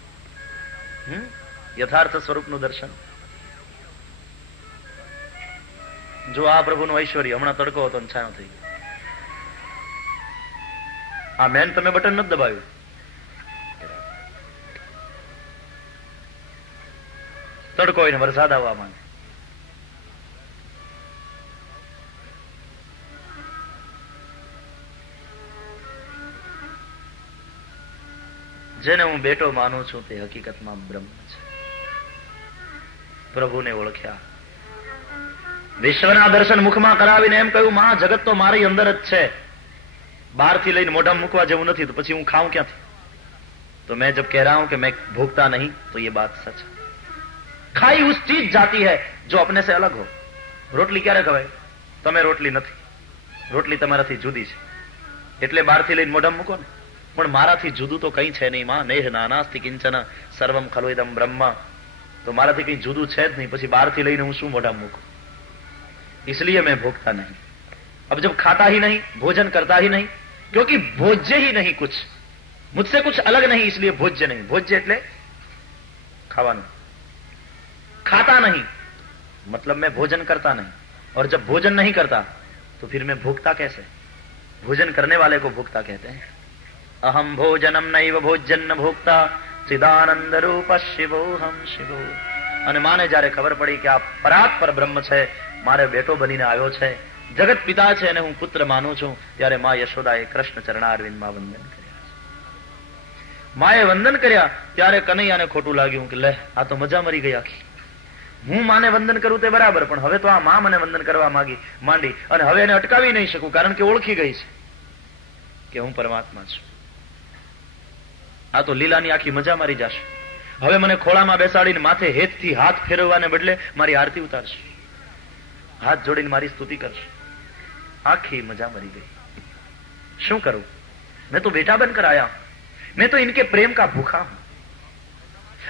યથાર્થ સ્વરૂપનું દર્શન. જો આ પ્રભુનું ઐશ્વર્ય. હમણાં તડકો હતો ને છાયો થઈ ગયો. આ મેન તમે બટન નથી દબાવ્યું. તડકો હોય ને વરસાદ આવવા માંગે. જેને હું બેટો માનું છું તે હકીકતમાં બ્રહ્મ છે. પ્રભુને ઓળખ્યા. વિશ્વના દર્શન મુખમાં કરાવીને એમ કહ્યું, માં જગત તો મારી અંદર જ છે, બહારથી લઈને મોઢામાં મૂકવા જેવું નથી, તો પછી હું ખાઉં ક્યાંથી? तो मैं जब कह रहा हूं कि मैं भोगता नहीं, तो ये बात सच है. खाई उस चीज जाती है जो अपने से अलग हो. રોટલી ક્યારે ખવાય? તમે રોટલી નથી, રોટલી તમારાથી જુદી છે, એટલે બહારથી લઈને મોઢામાં મૂકો ને. પણ મારાથી જુદું તો કઈ છે નહીં માં. નેહ નાનાસ્તિ કિંચન સર્વમ ખલોઇદમ બ્રહ્મ. તો મારાથી કઈ જુદું છે જ નહીં, પછી બહારથી લઈને હું શું મોઢામાં મૂકું? इसलिए मैं भोगता नहीं. अब जब खाता ही नहीं, भोजन करता ही नहीं, क्योंकि भोज्य ही नहीं कुछ, मुझसे कुछ अलग नहीं, इसलिए भोज्य नहीं. भोज्य એટલે ખાવાનું. खाता नहीं मतलब मैं भोजन करता नहीं, और जब भोजन नहीं करता तो फिर मैं भोगता कैसे? भोजन करने वाले को भोगता कहते हैं. अहम भोजनम नैव भोज्यन्न भोक्ता चिदानंद रूप शिवोहम शिवो. અને માને જયારે ખબર પડી કે આ પરાત્પર બ્રહ્મ છે, મારે બેટો બનીને આવ્યો છે, જગત પિતા છે અને હું પુત્ર માનું છું, ત્યારે મા યશોદાએ કૃષ્ણ ચરણારવિંદમાં વંદન કર્યા. માએ વંદન કર્યા ત્યારે કનૈયાને ખોટું લાગ્યું કે લે, આ તો મજા મરી ગઈ આખી. હું માને વંદન કરું તે બરાબર, પણ હવે તો આ મા મને વંદન કરવા માંડી, અને હવે એને અટકાવી નહીં શકું, કારણ કે ઓળખી ગઈ છે કે હું પરમાત્મા છું. આ તો લીલાની આખી મજા મારી જશે. હવે મને ખોળામાં બેસાડીને માથે હેતથી હાથ ફેરવવાને બદલે મારી આરતી ઉતારશે, હાથ જોડીને મારી સ્તુતિ કરશે. આખી મજા મરી ગઈ. શું કરું? मैं तो बेटा बनकर आया हूं, मैं तो इनके प्रेम का भूखा हूं.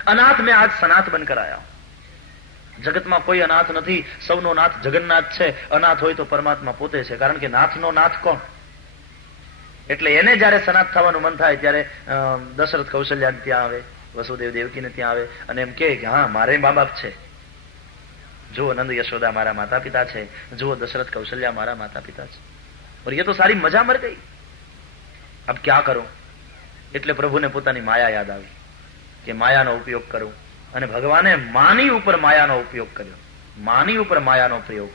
अनाथ में आज सनाथ बनकर आया हूं. જગતમાં કોઈ અનાથ નથી, સૌનો નાથ જગન્નાથ છે. અનાથ હોય તો પરમાત્મા પોતે છે, કારણ કે નાથનો નાથ કોણ? એટલે એને જયારે સનાથ થવાનું મન થાય ત્યારે દશરથ કૌશલ્યા ત્યાં આવે, વસુદેવ દેવકીને ત્યાં આવે અને એમ કે હા મારે મા બાપ છે, જુઓ નંદ યશોદા મારા માતા પિતા છે, જુઓ દશરથ કૌશલ્યા મારા માતા પિતા છે. और ये तो सारी मजा मर गई. अब क्या करो? એટલે પ્રભુને પોતાની માયા યાદ આવી કે માયાનો ઉપયોગ કરું, અને ભગવાને માની ઉપર માયાનો ઉપયોગ કર્યો. માની ઉપર માયાનો પ્રયોગ.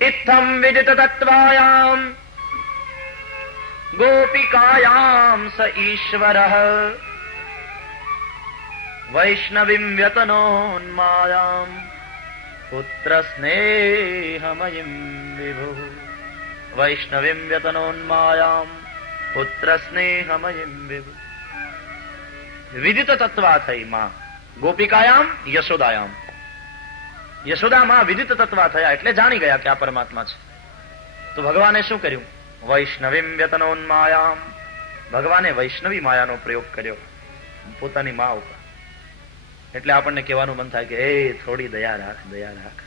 ઇત્થમ વિદિત તત્વાયામ ગોપિકાયામ સ ઈશ્વરઃ વૈષ્ણવીમ વ્યતનોન્માયામ પુત્ર સ્નેહમયીમ વિભુઃ. વૈષ્ણવીમ વ્યતનોન્માયામ પુત્ર સ્નેહમયીમ વિભુઃ. વિદિત તત્વા થઈ માં ગોપિકાયામ યશોદાયામ. યશોદામાં વિદિત તત્વા થયા એટલે જાણી ગયા કે આ પરમાત્મા છે. તો ભગવાને શું કર્યું? વૈષ્ણવીમ વ્યતનોન્માયામ. ભગવાને વૈષ્ણવી માયાનો પ્રયોગ કર્યો પોતાની મા ઉપર. એટલે આપણને કહેવાનું મન થાય કે એ થોડી દયા રાખ, દયા રાખ.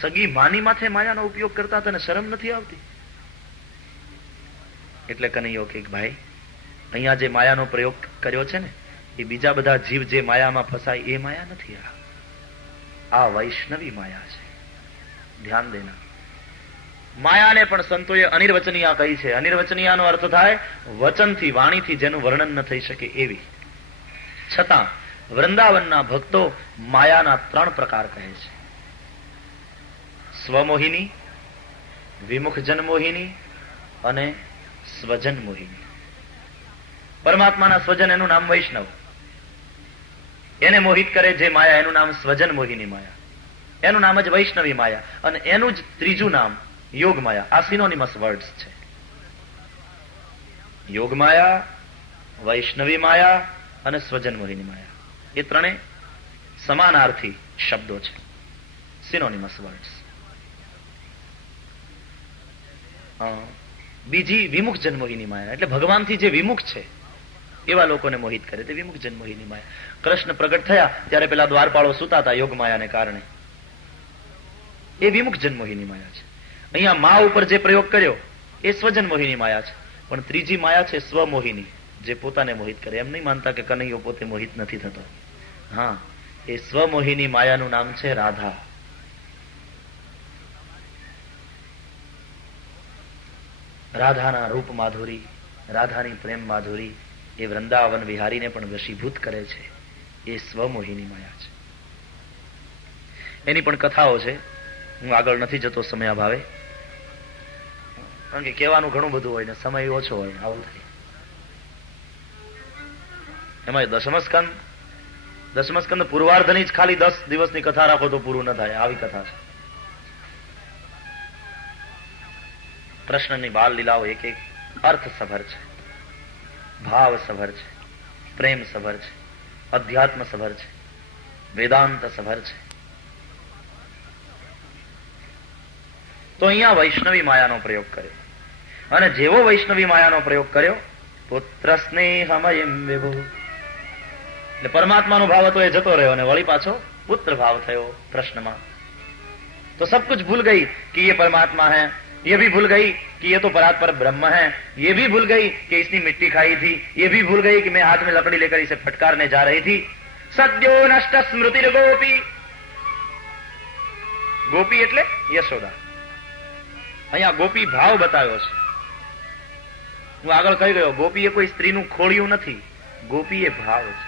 સગી માની માથે માયાનો ઉપયોગ કરતા તને શરમ નથી આવતી? એટલે કનૈયો કે ભાઈ અહીંયા જે માયાનો પ્રયોગ કર્યો છે ને, એ બીજા બધા જીવ જે માયામાં ફસાય એ માયા નથી, આ વૈષ્ણવી માયા છે. ધ્યાન દેના. માયાને પણ સંતોએ અનિર્વચનીયા કહી છે. અનિર્વચનીયાનો અર્થ થાય વચનથી, વાણીથી જેનું વર્ણન ન થઈ શકે એવી. છતાં વૃંદાવનના ભક્તો માયાના 3 પ્રકાર કહે છે: સ્વમોહિની, વિમુખજન મોહિની અને સ્વજન મોહિની. પરમાત્માના સ્વજન એનું નામ વૈષ્ણવ. એને મોહિત કરે જે માયા એનું નામ સ્વજન મોહિની માયા, એનું નામ જ વૈષ્ણવી માયા. અને એનું જ ત્રીજું નામ યોગ માયા. આ સિનોનિમસ વર્ડ્સ છે. યોગ માયા, વૈષ્ણવી માયા અને સ્વજન મોહિની માયા. એ ત્રણે સમાનાર્થી શબ્દો છે, સિનોનિમસ વર્ડ્સ. બીજી વિમુખ જન્મોહિની માયા, એટલે ભગવાનથી જે વિમુખ છે એવા લોકોને મોહિત કરે તે વિમુખ જન્મોહિની માયા. કૃષ્ણ પ્રગટ થયા ત્યારે પેલા દ્વારપાળો સુતા હતા યોગ માયાને કારણે, એ વિમુખ જન્મોહિની માયા છે. અહીંયા મા ઉપર જે પ્રયોગ કર્યો એ સ્વજન્મોહિની માયા છે. પણ ત્રીજી માયા છે સ્વમોહિની, જે પોતાને મોહિત કરે. એમ નહીં માનતા કે કનૈયો પોતે મોહિત નથી થતો. હા, એ સ્વમોહિની માયાનું નામ છે રાધા. રાધાના રૂપ માધુરી, રાધાની પ્રેમ માધુરી એ વૃંદાવન વિહારીને પણ વશીભૂત કરે છે. એ સ્વમોહિની માયા છે. એની પણ કથાઓ છે, હું આગળ નથી જતો સમય અભાવે, કારણ કે કહેવાનું ઘણું બધું હોય ને સમય ઓછો હોય, આવું થાય. એમાં દશમસ્કંદ પૂર્વાર્ધની જ ખાલી 10 દિવસની કથા રાખો તો પૂરું ન થાય, આવી કથા છે. કૃષ્ણની બાલ લીલાઓ એક એક અર્થ સભર છે, ભાવ સભર છે, પ્રેમ સભર છે, અધ્યાત્મ સભર છે, વેદાંત સભર છે. તો અહીંયા વૈષ્ણવી માયાનો પ્રયોગ કર્યો, અને જેવો વૈષ્ણવી માયાનો પ્રયોગ કર્યો, પુત્ર સ્નેહમયમ વિભુ, એટલે પરમાત્માનો ભાવ હતો એ જતો રહ્યો અને વળી પાછો પુત્ર ભાવ થયો પ્રશ્નમાં. તો सब कुछ भूल गई कि ये परमात्मा है, ये भी भूल गई कि ये तो परात्पर ब्रह्म है, ये भी भूल गई कि इसने मिट्टी खाई थी, ये भी भूल गई कि मैं हाथ में लकड़ी लेकर इसे फटकारने जा रही थी. सद्यो नष्ट स्मृति गोपी, गोपी એટલે યશોદા. અહીંયા ગોપી ભાવ બતાવ્યો છે. હું આગળ કહી ગયો, ગોપી એ કોઈ સ્ત્રીનું ખોળિયું નથી, ગોપી એ ભાવ છે.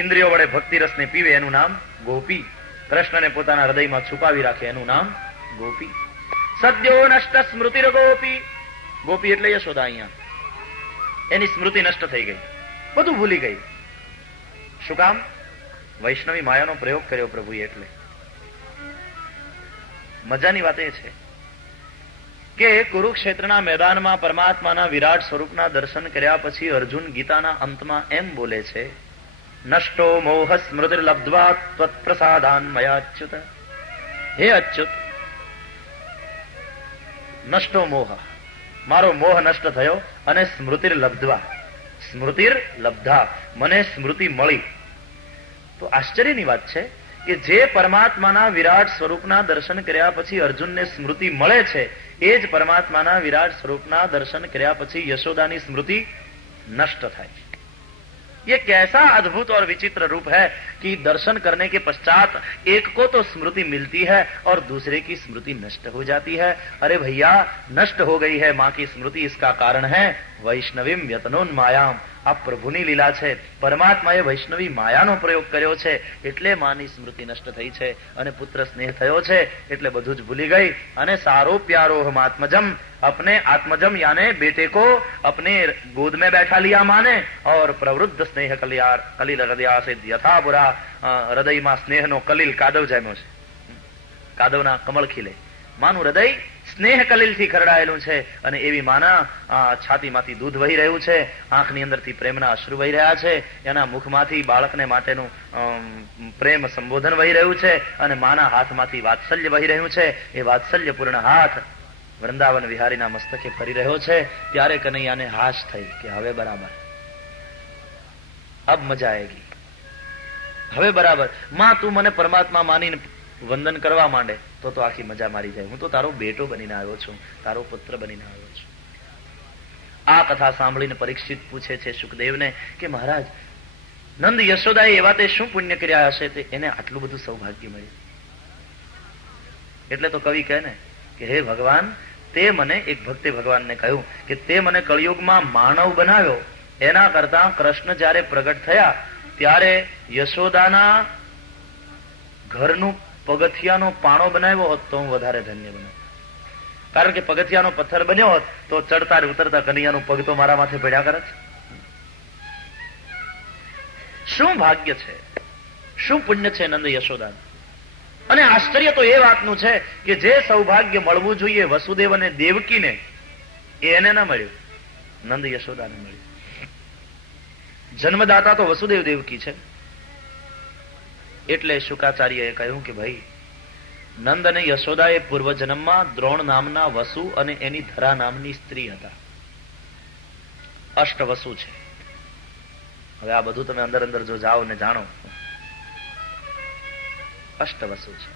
ઇન્દ્રિયો વડે ભક્તિ રસને પીવે એનું નામ ગોપી, કૃષ્ણને પોતાના હૃદયમાં છુપાવી રાખે એનું નામ ગોપી. સદ્યો નષ્ટ સ્મૃતિ ગોપી, ગોપી એટલે યશોદા. અહીંયા એની સ્મૃતિ નષ્ટ થઈ ગઈ, બધું ભૂલી ગઈ. શું કામ? વૈષ્ણવી માયાનો પ્રયોગ કર્યો પ્રભુએ. એટલે મજાની વાત એ છે કે કુરુક્ષેત્રના મેદાનમાં પરમાત્માના વિરાટ સ્વરૂપના દર્શન કર્યા પછી અર્જુન ગીતાના અંતમાં એમ બોલે છે, નષ્ટો મોહ સ્મૃતિર્લબ્ધ્વા ત્વત્પ્રસાદાન મયા અચ્યુત. હે અચ્યુત, નષ્ટો મોહ, મારો મોહ નષ્ટ થયો, અને સ્મૃતિર્લબ્ધ્વા, સ્મૃતિર્લબ્ધા, મને સ્મૃતિ મળી. તો આશ્ચર્યની વાત છે કે જે પરમાત્માના વિરાટ સ્વરૂપના દર્શન કર્યા પછી અર્જુનને સ્મૃતિ મળે છે, એ જ પરમાત્માના વિરાટ સ્વરૂપના દર્શન કર્યા પછી યશોદાની સ્મૃતિ नष्ट થાય. ये कैसा अद्भुत और विचित्र रूप है कि दर्शन करने के पश्चात एक को तो स्मृति मिलती है और दूसरे की स्मृति नष्ट हो जाती है. अरे भैया, नष्ट हो गई है माँ की स्मृति, इसका कारण है वैष्णवीम व्यतनोन्मायाम. આ પ્રભુની લીલા છે. પરમાત્માએ વૈષ્ણવી માયાનો પ્રયોગ કર્યો છે એટલે માની સ્મૃતિ નષ્ટ થઈ છે, અને પુત્ર સ્નેહ થયો છે એટલે બધું જ ભૂલી ગઈ. અને સારો પ્યારો હમ આત્મજમ, अपने आत्मजम यानी बेटे को अपने गोद में बैठा लिया माँ ने, और प्रवृद्ध स्नेह कलिल हृदया से यथा बुरा, હૃદયમાં સ્નેહનો કલિલ કાદવ જામ્યો છે, કાદવના કમળ ખીલે. માનું હૃદય સ્નેહ કલિલથી ખરડાયેલું છે, અને એવી માના છાતીમાંથી દૂધ વહી રહ્યું છે, આંખની અંદરથી પ્રેમના અશ્રુ વહી રહ્યા છે, એના મુખમાંથી બાળકને માટેનું પ્રેમ સંબોધન વહી રહ્યું છે, અને માના હાથમાંથી વાત્સલ્ય વહી રહ્યું છે. એ વાત્સલ્યપૂર્ણ હાથ વૃંદાવન વિહારીના મસ્તકે ફરી રહ્યો છે. ત્યારે કનૈયાને હાશ થઈ કે હવે બરાબર, અબ મજા આયેગી, હવે બરાબર. માં તું મને પરમાત્મા માનીને વંદન કરવા માંડે તો આખી મજા મારી જાય. હું તો તારો બેટો બનીને આવ્યો છું, તારો પુત્ર બનીને આવ્યો છું. આ કથા સાંભળીને પરીક્ષિત પૂછે છે સુખદેવને કે મહારાજ, નંદ યશોદાએ એવા તે શું પુણ્ય કર્યા હશે તે એને આટલું બધું સૌભાગ્ય મળ્યું? એટલે તો કવિ કહે ને કે હે ભગવાન, તે મને, એક ભક્તે ભગવાનને કહ્યું કે તે મને કળિયુગમાં માનવ બનાવ્યો, એના કરતા કૃષ્ણ જયારે પ્રગટ થયા ત્યારે યશોદાના ઘરનું પગથિયાનો પાણો બનાવ્યો હોત તો હું વધારે ધન્ય બન્યો. કારણ કે પગથિયાનો પથ્થર બન્યો હોત તો ચડતા ઉતરતા કનૈયાનું પગ તો મારા માથે પડ્યા કરે છે. શું ભાગ્ય છે, શું પુણ્ય છે નંદ યશોદા. અને આશ્ચર્ય તો એ વાતનું છે કે જે સૌભાગ્ય મળવું જોઈએ વસુદેવ અને દેવકીને, એને ન મળ્યું, નંદ યશોદાને મળ્યું. જન્મદાતા તો વસુદેવ દેવકી છે. એટલે શુકાચાર્યએ કહ્યું કે ભાઈ, નંદ અને યશોદા એ પૂર્વજન્મમાં દ્રોણ નામના વસુ અને એની ધરા નામની સ્ત્રી હતા. અષ્ટવસુ છે. હવે આ બધું તમે અંદર અંદર જો જાઓ ને જાણો, અષ્ટવસુ છે.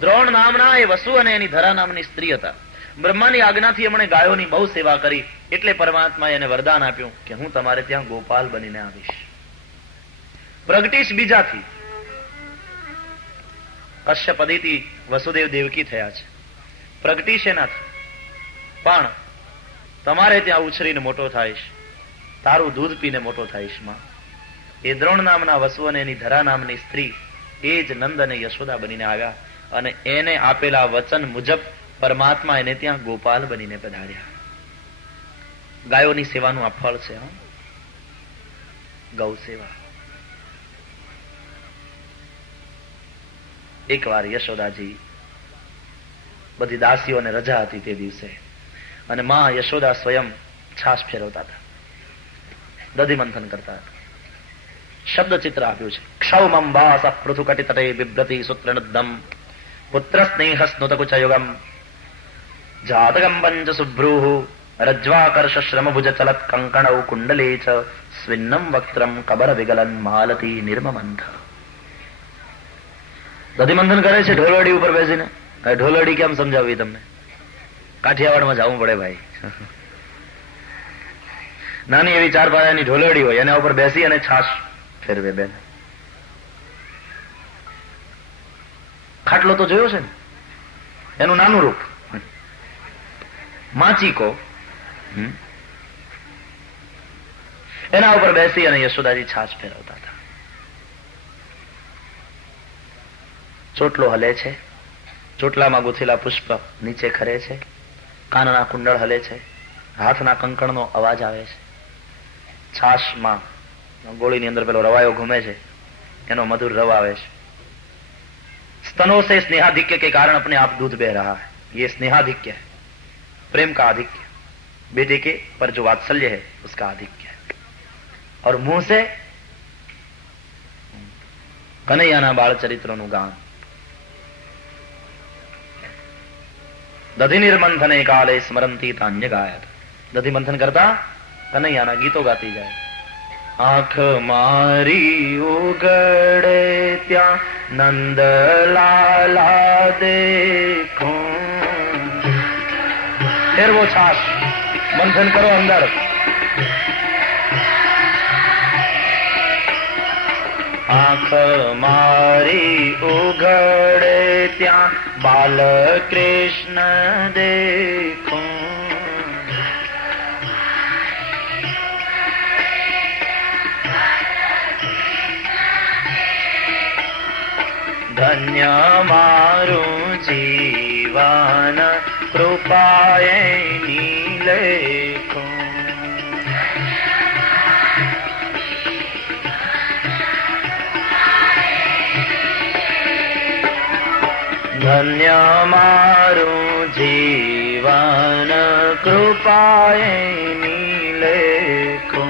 દ્રોણ નામના એ વસુ અને એની ધરા નામની સ્ત્રી હતા. બ્રહ્માની આજ્ઞાથી એમણે ગાયોની બહુ સેવા કરી, એટલે પરમાત્માએ એને વરદાન આપ્યું કે હું તમારે ત્યાં ગોપાલ બનીને આવીશ. પ્રગટીશ બીજાથી. કશ્યપ અદિતિ વસુદેવ દેવકી થયા છે. પ્રગટીશ એનાથી, પણ તમારે ત્યાં ઉછરીને મોટો થાઈશ, તારું દૂધ પીને મોટો થાઈશ માં. એ દ્રોણ નામના વસુ અને એની ધરા નામની સ્ત્રી એ જ નંદ અને યશોદા બનીને આવ્યા, અને એને આપેલા વચન મુજબ પરમાત્મા એને ત્યાં ગોપાલ બનીને પધાર્યા. ગાયોની સેવાનું આ ફળ છે. ગૌ સેવા. એકવાર યશોદાજી, બધી દાસીઓને રજા હતી તે દિવસે, અને માં યશોદા સ્વયં છાશ ફેરવતા હતા, દધી મંથન કરતા હતા. શબ્દ ચિત્ર આપ્યું છે. ક્ષૌમમ વાસ પૃથુ કટિ તટે બિભ્રતિ સૂત્રનદ્દમ પુત્ર સ્નેહ સ્નુતકુચ યુગમ જાતકમ પંચ સુભ્રૂઃ રજ્વાકર્ષ શ્રમ ભુજ ચલત કંકણૌ કુંડલે ચ સ્વિન્નમ વક્ત્રમ કબર વિગલન માલતી નિર્મમંથ. દધિમંથન કરે છે ઢોલવડી ઉપર બેસીને. ઢોલવડી કેમ સમજાવવી તમને? કાઠિયાવાડમાં જવું પડે ભાઈ. નાની એવી 4 પાયાની ઢોલવડી હોય, એના ઉપર બેસી અને છાશ ફેરવે બેન. ખાટલો તો જોયો છે ને, એનું નાનું રૂપ. માચીકો, એના ઉપર બેસી અને યશોદાજી છાશ ફેરવતા હતા. ચોટલો હલે છે, ચોટલામાં ગૂંથેલા પુષ્પ નીચે ખરે છે, કાનના કુંડળ હલે છે, હાથના કંકણનો અવાજ આવે છે, છાશમાં ગોળીની અંદર પેલો રવાયો ઘૂમે છે, એનો મધુર રવ આવે છે. स्तनों से स्नेहाधिक्य के कारण अपने आप दूध बह रहा है. ये स्नेहाधिक्य है, प्रेम का आधिक्य. बेटे के पर जो वात्सल्य है उसका आधिक्य है. और मुंह से कन्हैयाना बाल चरित्रों गान. दधि निर्मंथने काले स्मरंती तान्य गायत. दधि मंथन करता कन्हैयाना गीतो गाती जाए. आंख मारी उगड़े त्या नंदलाला देखो. फिर वो छाछ मंथन करो अंदर. आंख मारी उगड़े त्या बाल कृष्ण देखो. धन्य मारू जीवन कृपाए नीलेखो. धन्य मारू जीवन कृपाए नीलेखो.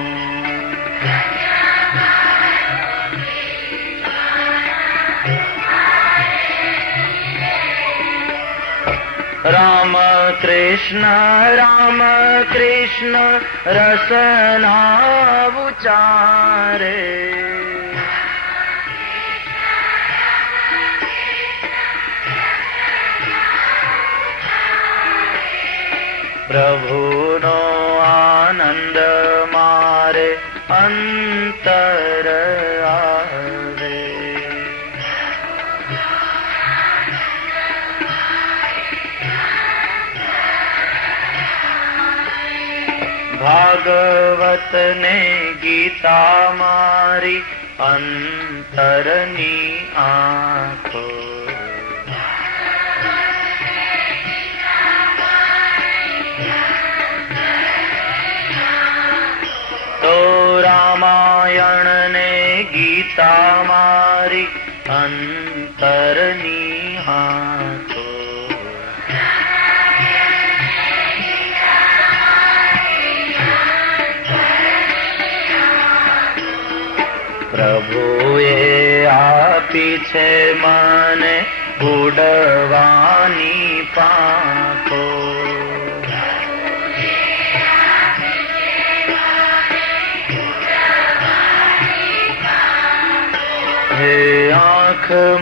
राम कृष्ण रसना उचारे. प्रभु नो आनंद मारे अंतर आवे. भागवत ने गीता मारी अंतरनी आँखो. तो रामायण ने गीता मारी अंतरनी आँखो. प्रभु ये આપી છે મને ઉડવાની પાંખો. હે આંખમાં